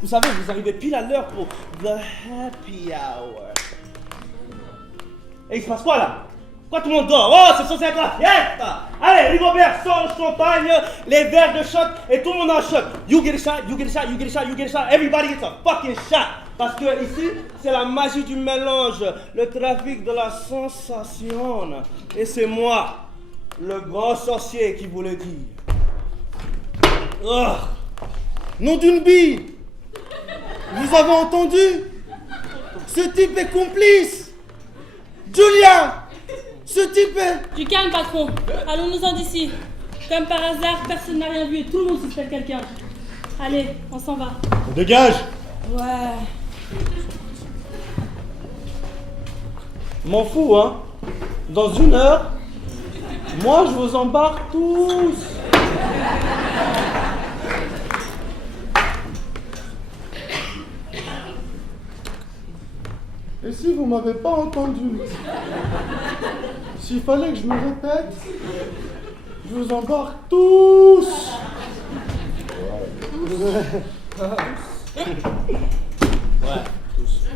Vous savez, vous arrivez pile à l'heure pour the happy hour. Et il se passe quoi là? Pourquoi tout le monde dort? Oh, c'est censé être la fiesta! Allez, Rigobert, sort le champagne, les verres de shot et tout le monde en shot. You get a shot, you get a shot, you get a shot, you get a shot. Everybody gets a fucking shot. Parce que ici, c'est la magie du mélange, le trafic de la sensation. Et c'est moi, le grand sorcier, qui vous le dit. Oh. Nom d'une bille! Vous avez entendu? Ce type est complice! Julia! Ce type est... Du calme, patron. Allons-nous-en d'ici. Comme par hasard, personne n'a rien vu et tout le monde suspecte quelqu'un. Allez, on s'en va. On dégage! Ouais. M'en fous, hein. Dans 1 heure, moi je vous embarque tous. Et si vous m'avez pas entendu? S'il fallait que je me répète, je vous embarque tous. Ouais, tous.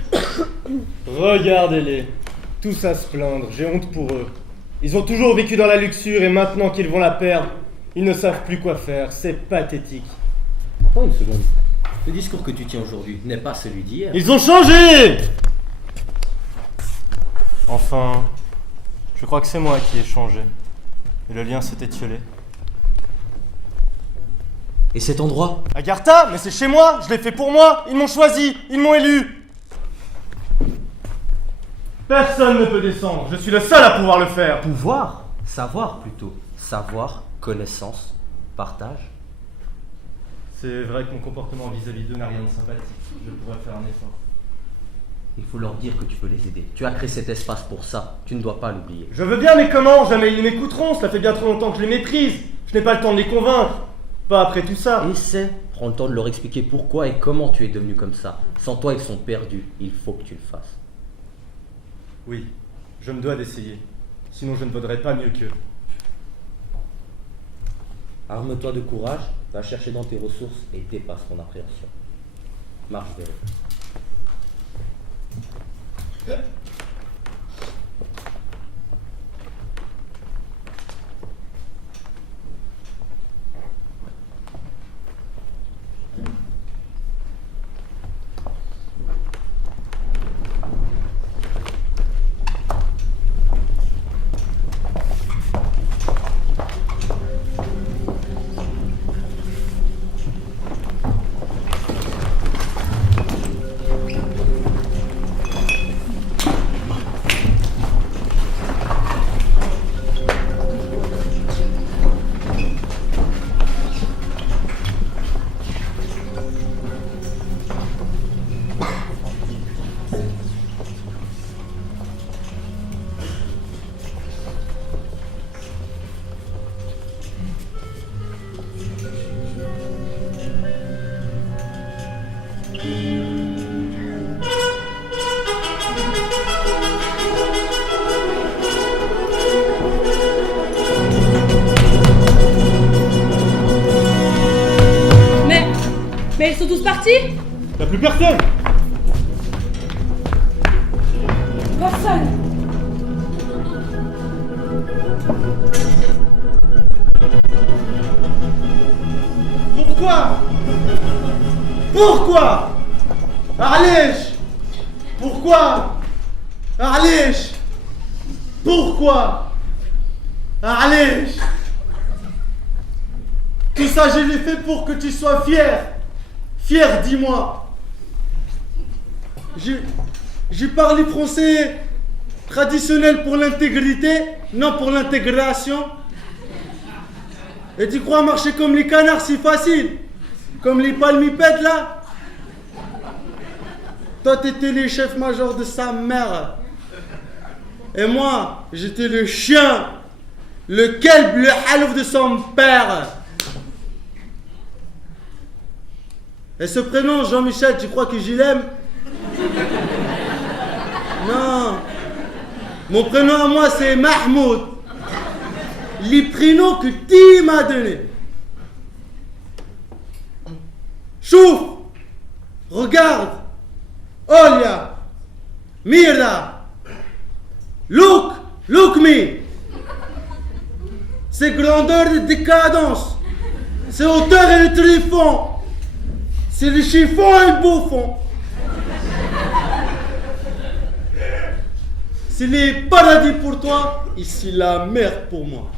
Regardez-les, tous à se plaindre, j'ai honte pour eux. Ils ont toujours vécu dans la luxure et maintenant qu'ils vont la perdre, ils ne savent plus quoi faire, c'est pathétique. Attends une seconde. Le discours que tu tiens aujourd'hui n'est pas celui d'hier. Ils ont changé! Enfin, je crois que c'est moi qui ai changé. Et le lien s'est étiolé. Et cet endroit? Agartha, mais c'est chez moi, je l'ai fait pour moi, ils m'ont choisi, ils m'ont élu. Personne ne peut descendre, je suis le seul à pouvoir le faire. Pouvoir? Savoir plutôt. Savoir, connaissance, partage. C'est vrai que mon comportement vis-à-vis d'eux n'a rien de sympathique. Je pourrais faire un effort. Il faut leur dire que tu peux les aider. Tu as créé cet espace pour ça. Tu ne dois pas l'oublier. Je veux bien, mais comment? Jamais ils ne m'écouteront. Cela fait bien trop longtemps que je les méprise. Je n'ai pas le temps de les convaincre. Pas après tout ça. Essaie. Prends le temps de leur expliquer pourquoi et comment tu es devenu comme ça. Sans toi, ils sont perdus. Il faut que tu le fasses. Oui, je me dois d'essayer. Sinon, je ne vaudrais pas mieux qu'eux. Arme-toi de courage. Va chercher dans tes ressources et dépasse ton appréhension. Marche vers eux. Mais ils sont tous partis? Y'a plus personne! Personne! Pourquoi? Pourquoi? Arlèche! Pourquoi? Arlèche! Pourquoi? Arlèche! Tout ça, je l'ai fait pour que tu sois fier. Fier, dis-moi. J'ai parlé français traditionnel pour l'intégrité, non pour l'intégration. Et tu crois marcher comme les canards, c'est facile? Comme les palmipèdes là? Toi, t'étais le chef-major de sa mère. Et moi, j'étais le chien. Le kelb, le halouf de son père. Et ce prénom, Jean-Michel, tu crois que je l'aime? Non. Mon prénom à moi, c'est Mahmoud. Les prénoms que tu m'as donné. Chouf. Regarde. Olia. Mira. Look me. C'est grandeur et décadence. C'est hauteur et le tréfonds. C'est le chiffon et le bouffon. C'est les paradis pour toi, ici la merde pour moi.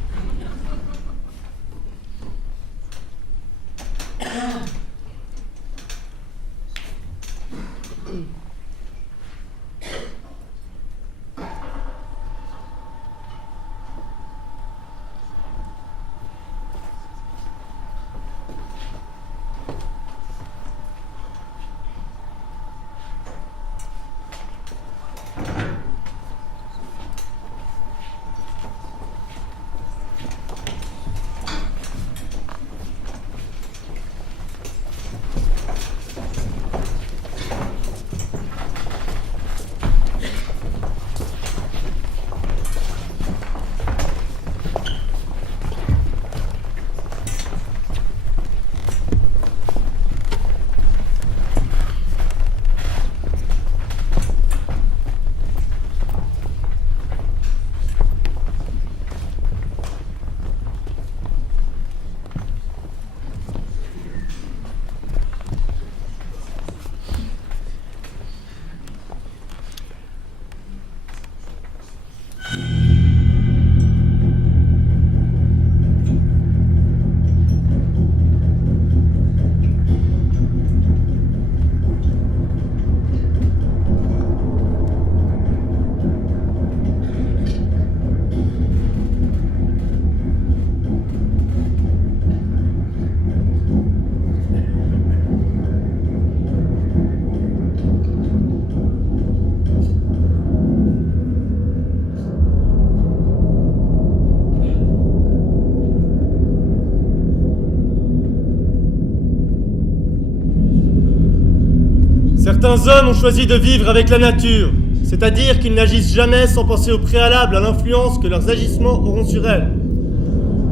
Certains hommes ont choisi de vivre avec la nature, c'est-à-dire qu'ils n'agissent jamais sans penser au préalable à l'influence que leurs agissements auront sur elle.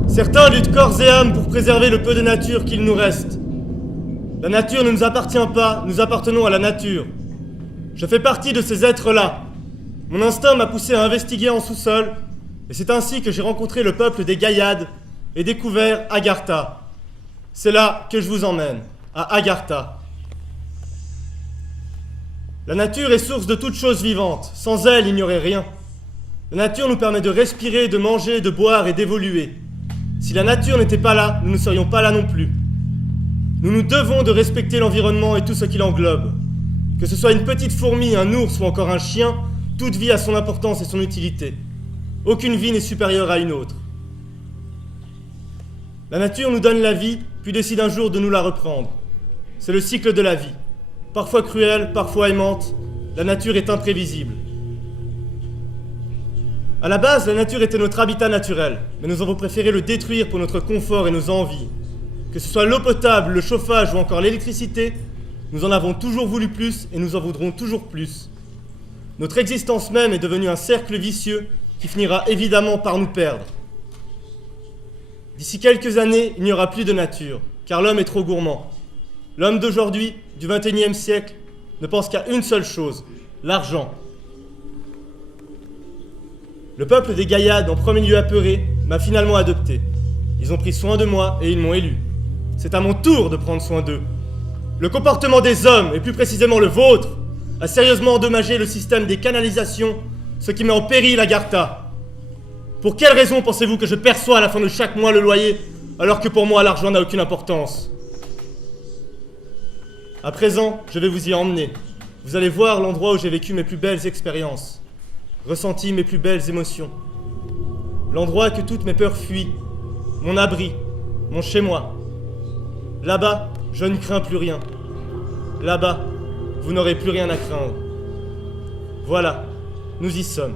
Certains luttent corps et âme pour préserver le peu de nature qu'il nous reste. La nature ne nous appartient pas, nous appartenons à la nature. Je fais partie de ces êtres-là. Mon instinct m'a poussé à investiguer en sous-sol, et c'est ainsi que j'ai rencontré le peuple des Gaïades et découvert Agartha. C'est là que je vous emmène, à Agartha. La nature est source de toute chose vivante. Sans elle, il n'y aurait rien. La nature nous permet de respirer, de manger, de boire et d'évoluer. Si la nature n'était pas là, nous ne serions pas là non plus. Nous nous devons de respecter l'environnement et tout ce qui l'englobe. Que ce soit une petite fourmi, un ours ou encore un chien, toute vie a son importance et son utilité. Aucune vie n'est supérieure à une autre. La nature nous donne la vie, puis décide un jour de nous la reprendre. C'est le cycle de la vie. Parfois cruelle, parfois aimante, la nature est imprévisible. À la base, la nature était notre habitat naturel, mais nous avons préféré le détruire pour notre confort et nos envies. Que ce soit l'eau potable, le chauffage ou encore l'électricité, nous en avons toujours voulu plus et nous en voudrons toujours plus. Notre existence même est devenue un cercle vicieux qui finira évidemment par nous perdre. D'ici quelques années, il n'y aura plus de nature, car l'homme est trop gourmand. L'homme d'aujourd'hui, du XXIe siècle, ne pense qu'à une seule chose, l'argent. Le peuple des Gaïades, en premier lieu apeuré, m'a finalement adopté. Ils ont pris soin de moi et ils m'ont élu. C'est à mon tour de prendre soin d'eux. Le comportement des hommes, et plus précisément le vôtre, a sérieusement endommagé le système des canalisations, ce qui met en péril Agartha. Pour quelle raison pensez-vous que je perçois à la fin de chaque mois le loyer, alors que pour moi l'argent n'a aucune importance ? À présent, je vais vous y emmener. Vous allez voir l'endroit où j'ai vécu mes plus belles expériences, ressenti mes plus belles émotions. L'endroit que toutes mes peurs fuient, mon abri, mon chez-moi. Là-bas, je ne crains plus rien. Là-bas, vous n'aurez plus rien à craindre. Voilà, nous y sommes.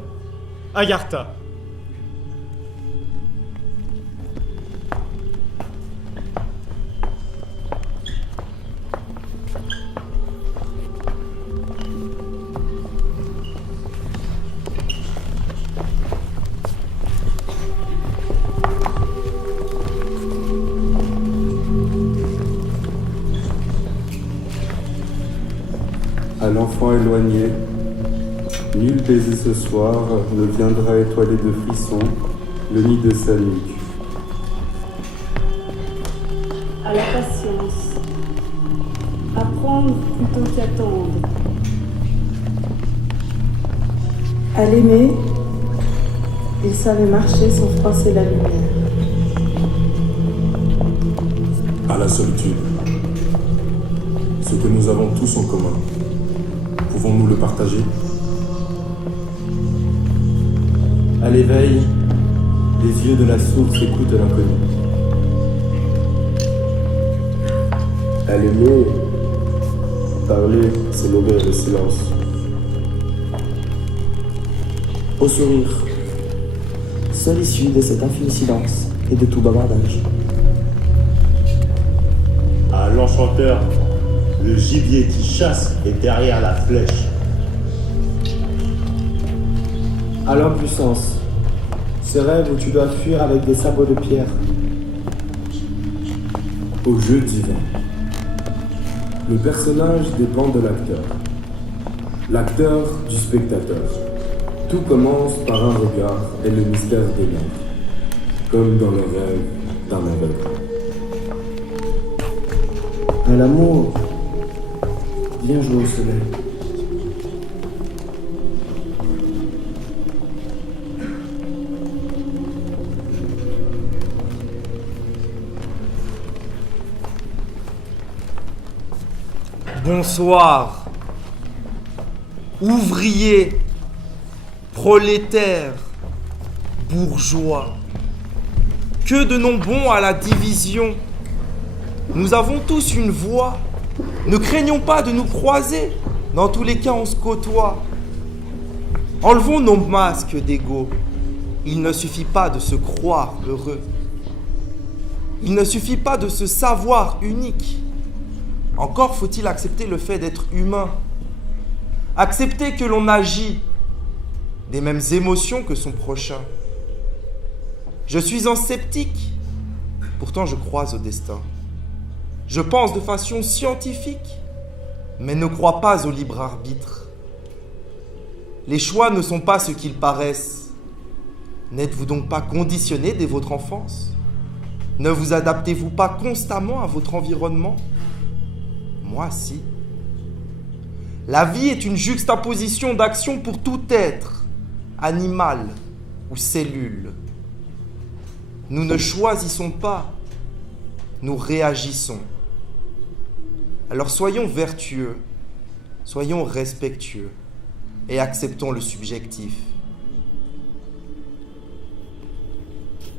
Agartha. À l'enfant éloigné, Nul baiser ce soir ne viendra étoiler de frissons le nid de sa nuque. À la patience, apprendre plutôt qu'attendre. À l'aimer, il savait marcher sans froisser la lumière. À la solitude. Ce que nous avons tous en commun, pouvons-nous le partager? À l'éveil, les yeux de la source écoutent l'inconnu. À l'aimer, parler, c'est nourrir le silence. Au sourire, seule issue de cet infini silence et de tout bavardage. À l'enchanteur, le gibier qui chasse est derrière la flèche. À l'impuissance, ce rêve où tu dois fuir avec des sabots de pierre. Au jeu divin. Le personnage dépend de l'acteur. L'acteur du spectateur. Tout commence par un regard et le mystère demeure, comme dans le rêve d'un aveugle. À l'amour, viens jouer au soleil. Bonsoir, ouvriers, prolétaires, bourgeois. Que de noms bons à la division. Nous avons tous une voix. Ne craignons pas de nous croiser. Dans tous les cas, on se côtoie. Enlevons nos masques d'ego. Il ne suffit pas de se croire heureux. Il ne suffit pas de se savoir unique. Encore faut-il accepter le fait d'être humain. Accepter que l'on agit des mêmes émotions que son prochain. Je suis un sceptique, pourtant je crois au destin. Je pense de façon scientifique, mais ne crois pas au libre arbitre. Les choix ne sont pas ce qu'ils paraissent. N'êtes-vous donc pas conditionné dès votre enfance? Ne vous adaptez-vous pas constamment à votre environnement? Moi, si. La vie est une juxtaposition d'actions pour tout être, animal ou cellule. Nous ne choisissons pas, nous réagissons. Alors soyons vertueux, soyons respectueux et acceptons le subjectif.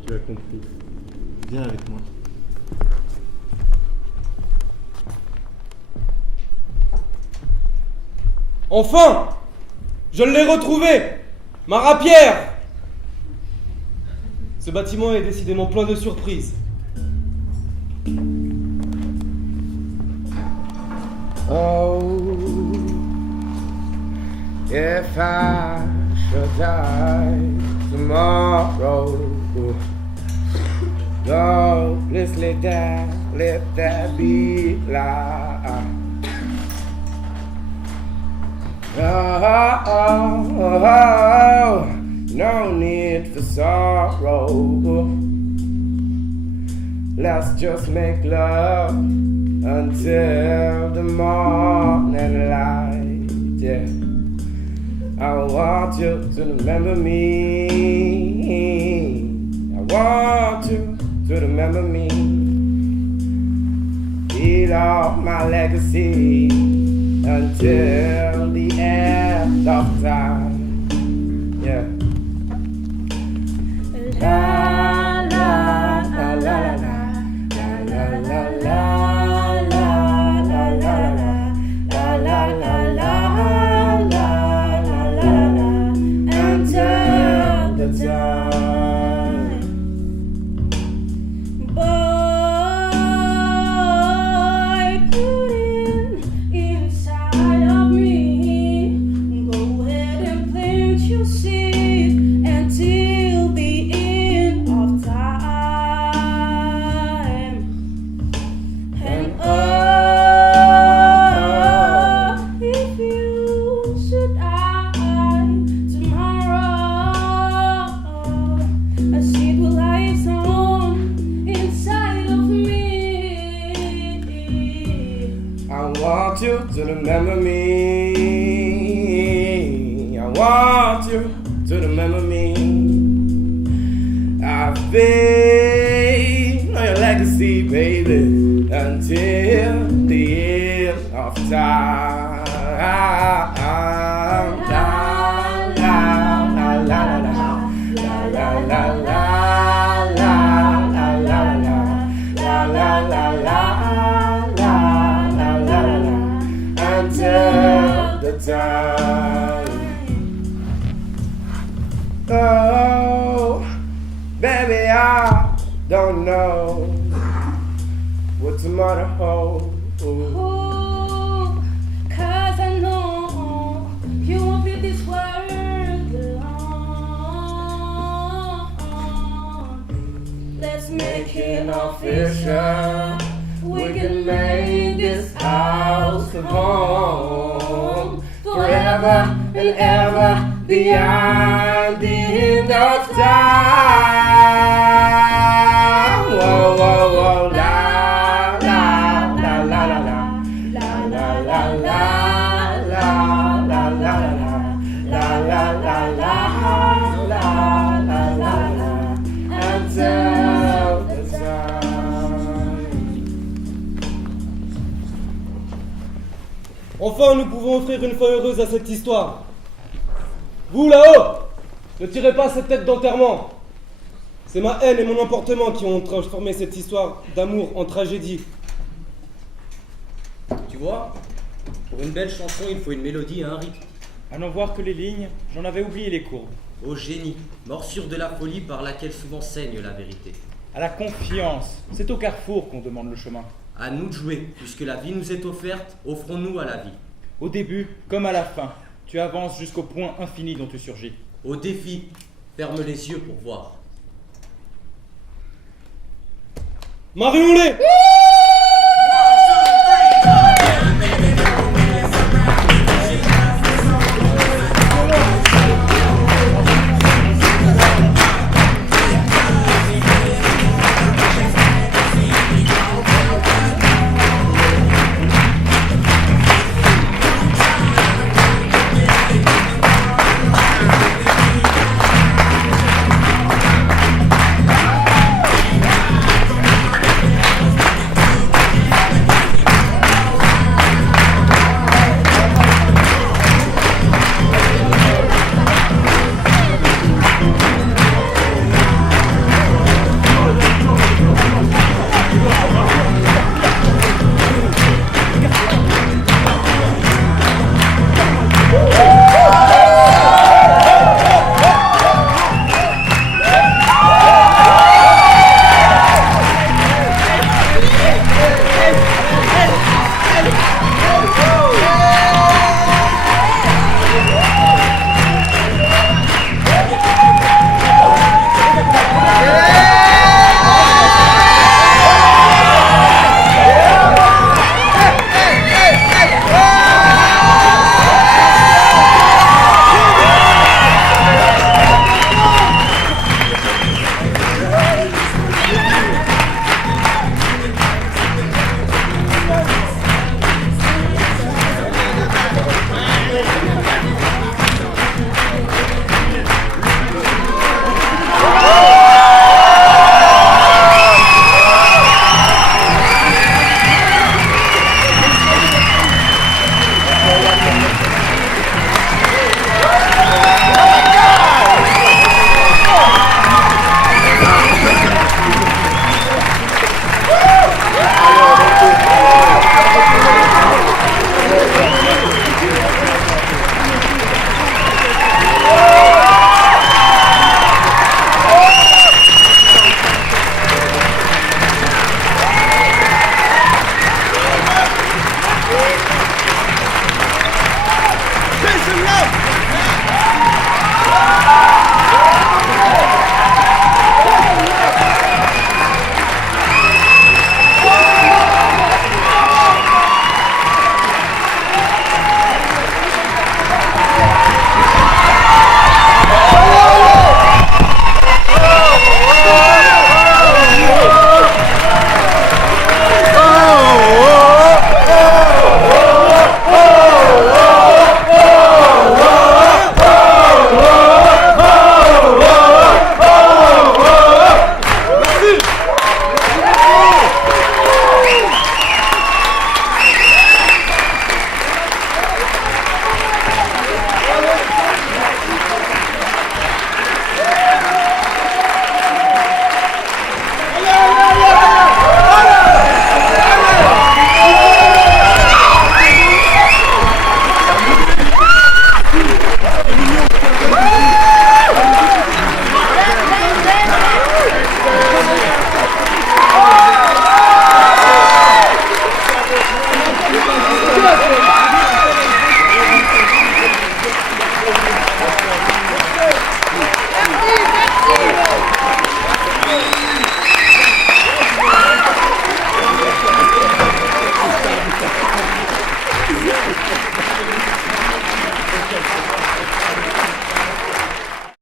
Tu as compris. Viens avec moi. Enfin, je l'ai retrouvé, ma rapière. Ce bâtiment est décidément plein de surprises. Oh, if I should die tomorrow, Lord, please let that be life. Oh, no need for sorrow. Let's just make love until the morning light. Yeah, I want you to remember me. I want you to remember me. Be all my legacy until the end of time. Yeah. La la la la la la la la la la until the time. Boy, put it inside of me. Go ahead and plant your seed until the end you to remember me. I want you to remember me. I've been on your legacy, baby, until the end of time. Until the time. Oh, baby, I don't know what tomorrow holds. Oh, 'cause I know you won't be this world alone. Let's make it official. We can make this house a home forever and ever beyond the end of time. Whoa, whoa, whoa, la la la la la la la la la la la la la la la la la la until the time. Enfin, nous pouvons offrir une fin heureuse à cette histoire. Vous là-haut, ne tirez pas cette tête d'enterrement. C'est ma haine et mon emportement qui ont transformé cette histoire d'amour en tragédie. Tu vois, pour une belle chanson, il faut une mélodie et un rythme. À n'en voir que les lignes, j'en avais oublié les courbes. Au génie, morsure de la folie par laquelle souvent saigne la vérité. À la confiance, c'est au carrefour qu'on demande le chemin. À nous de jouer, puisque la vie nous est offerte, offrons-nous à la vie. Au début, comme à la fin, tu avances jusqu'au point infini dont tu surgis. Au défi, ferme les yeux pour voir. Marions-les!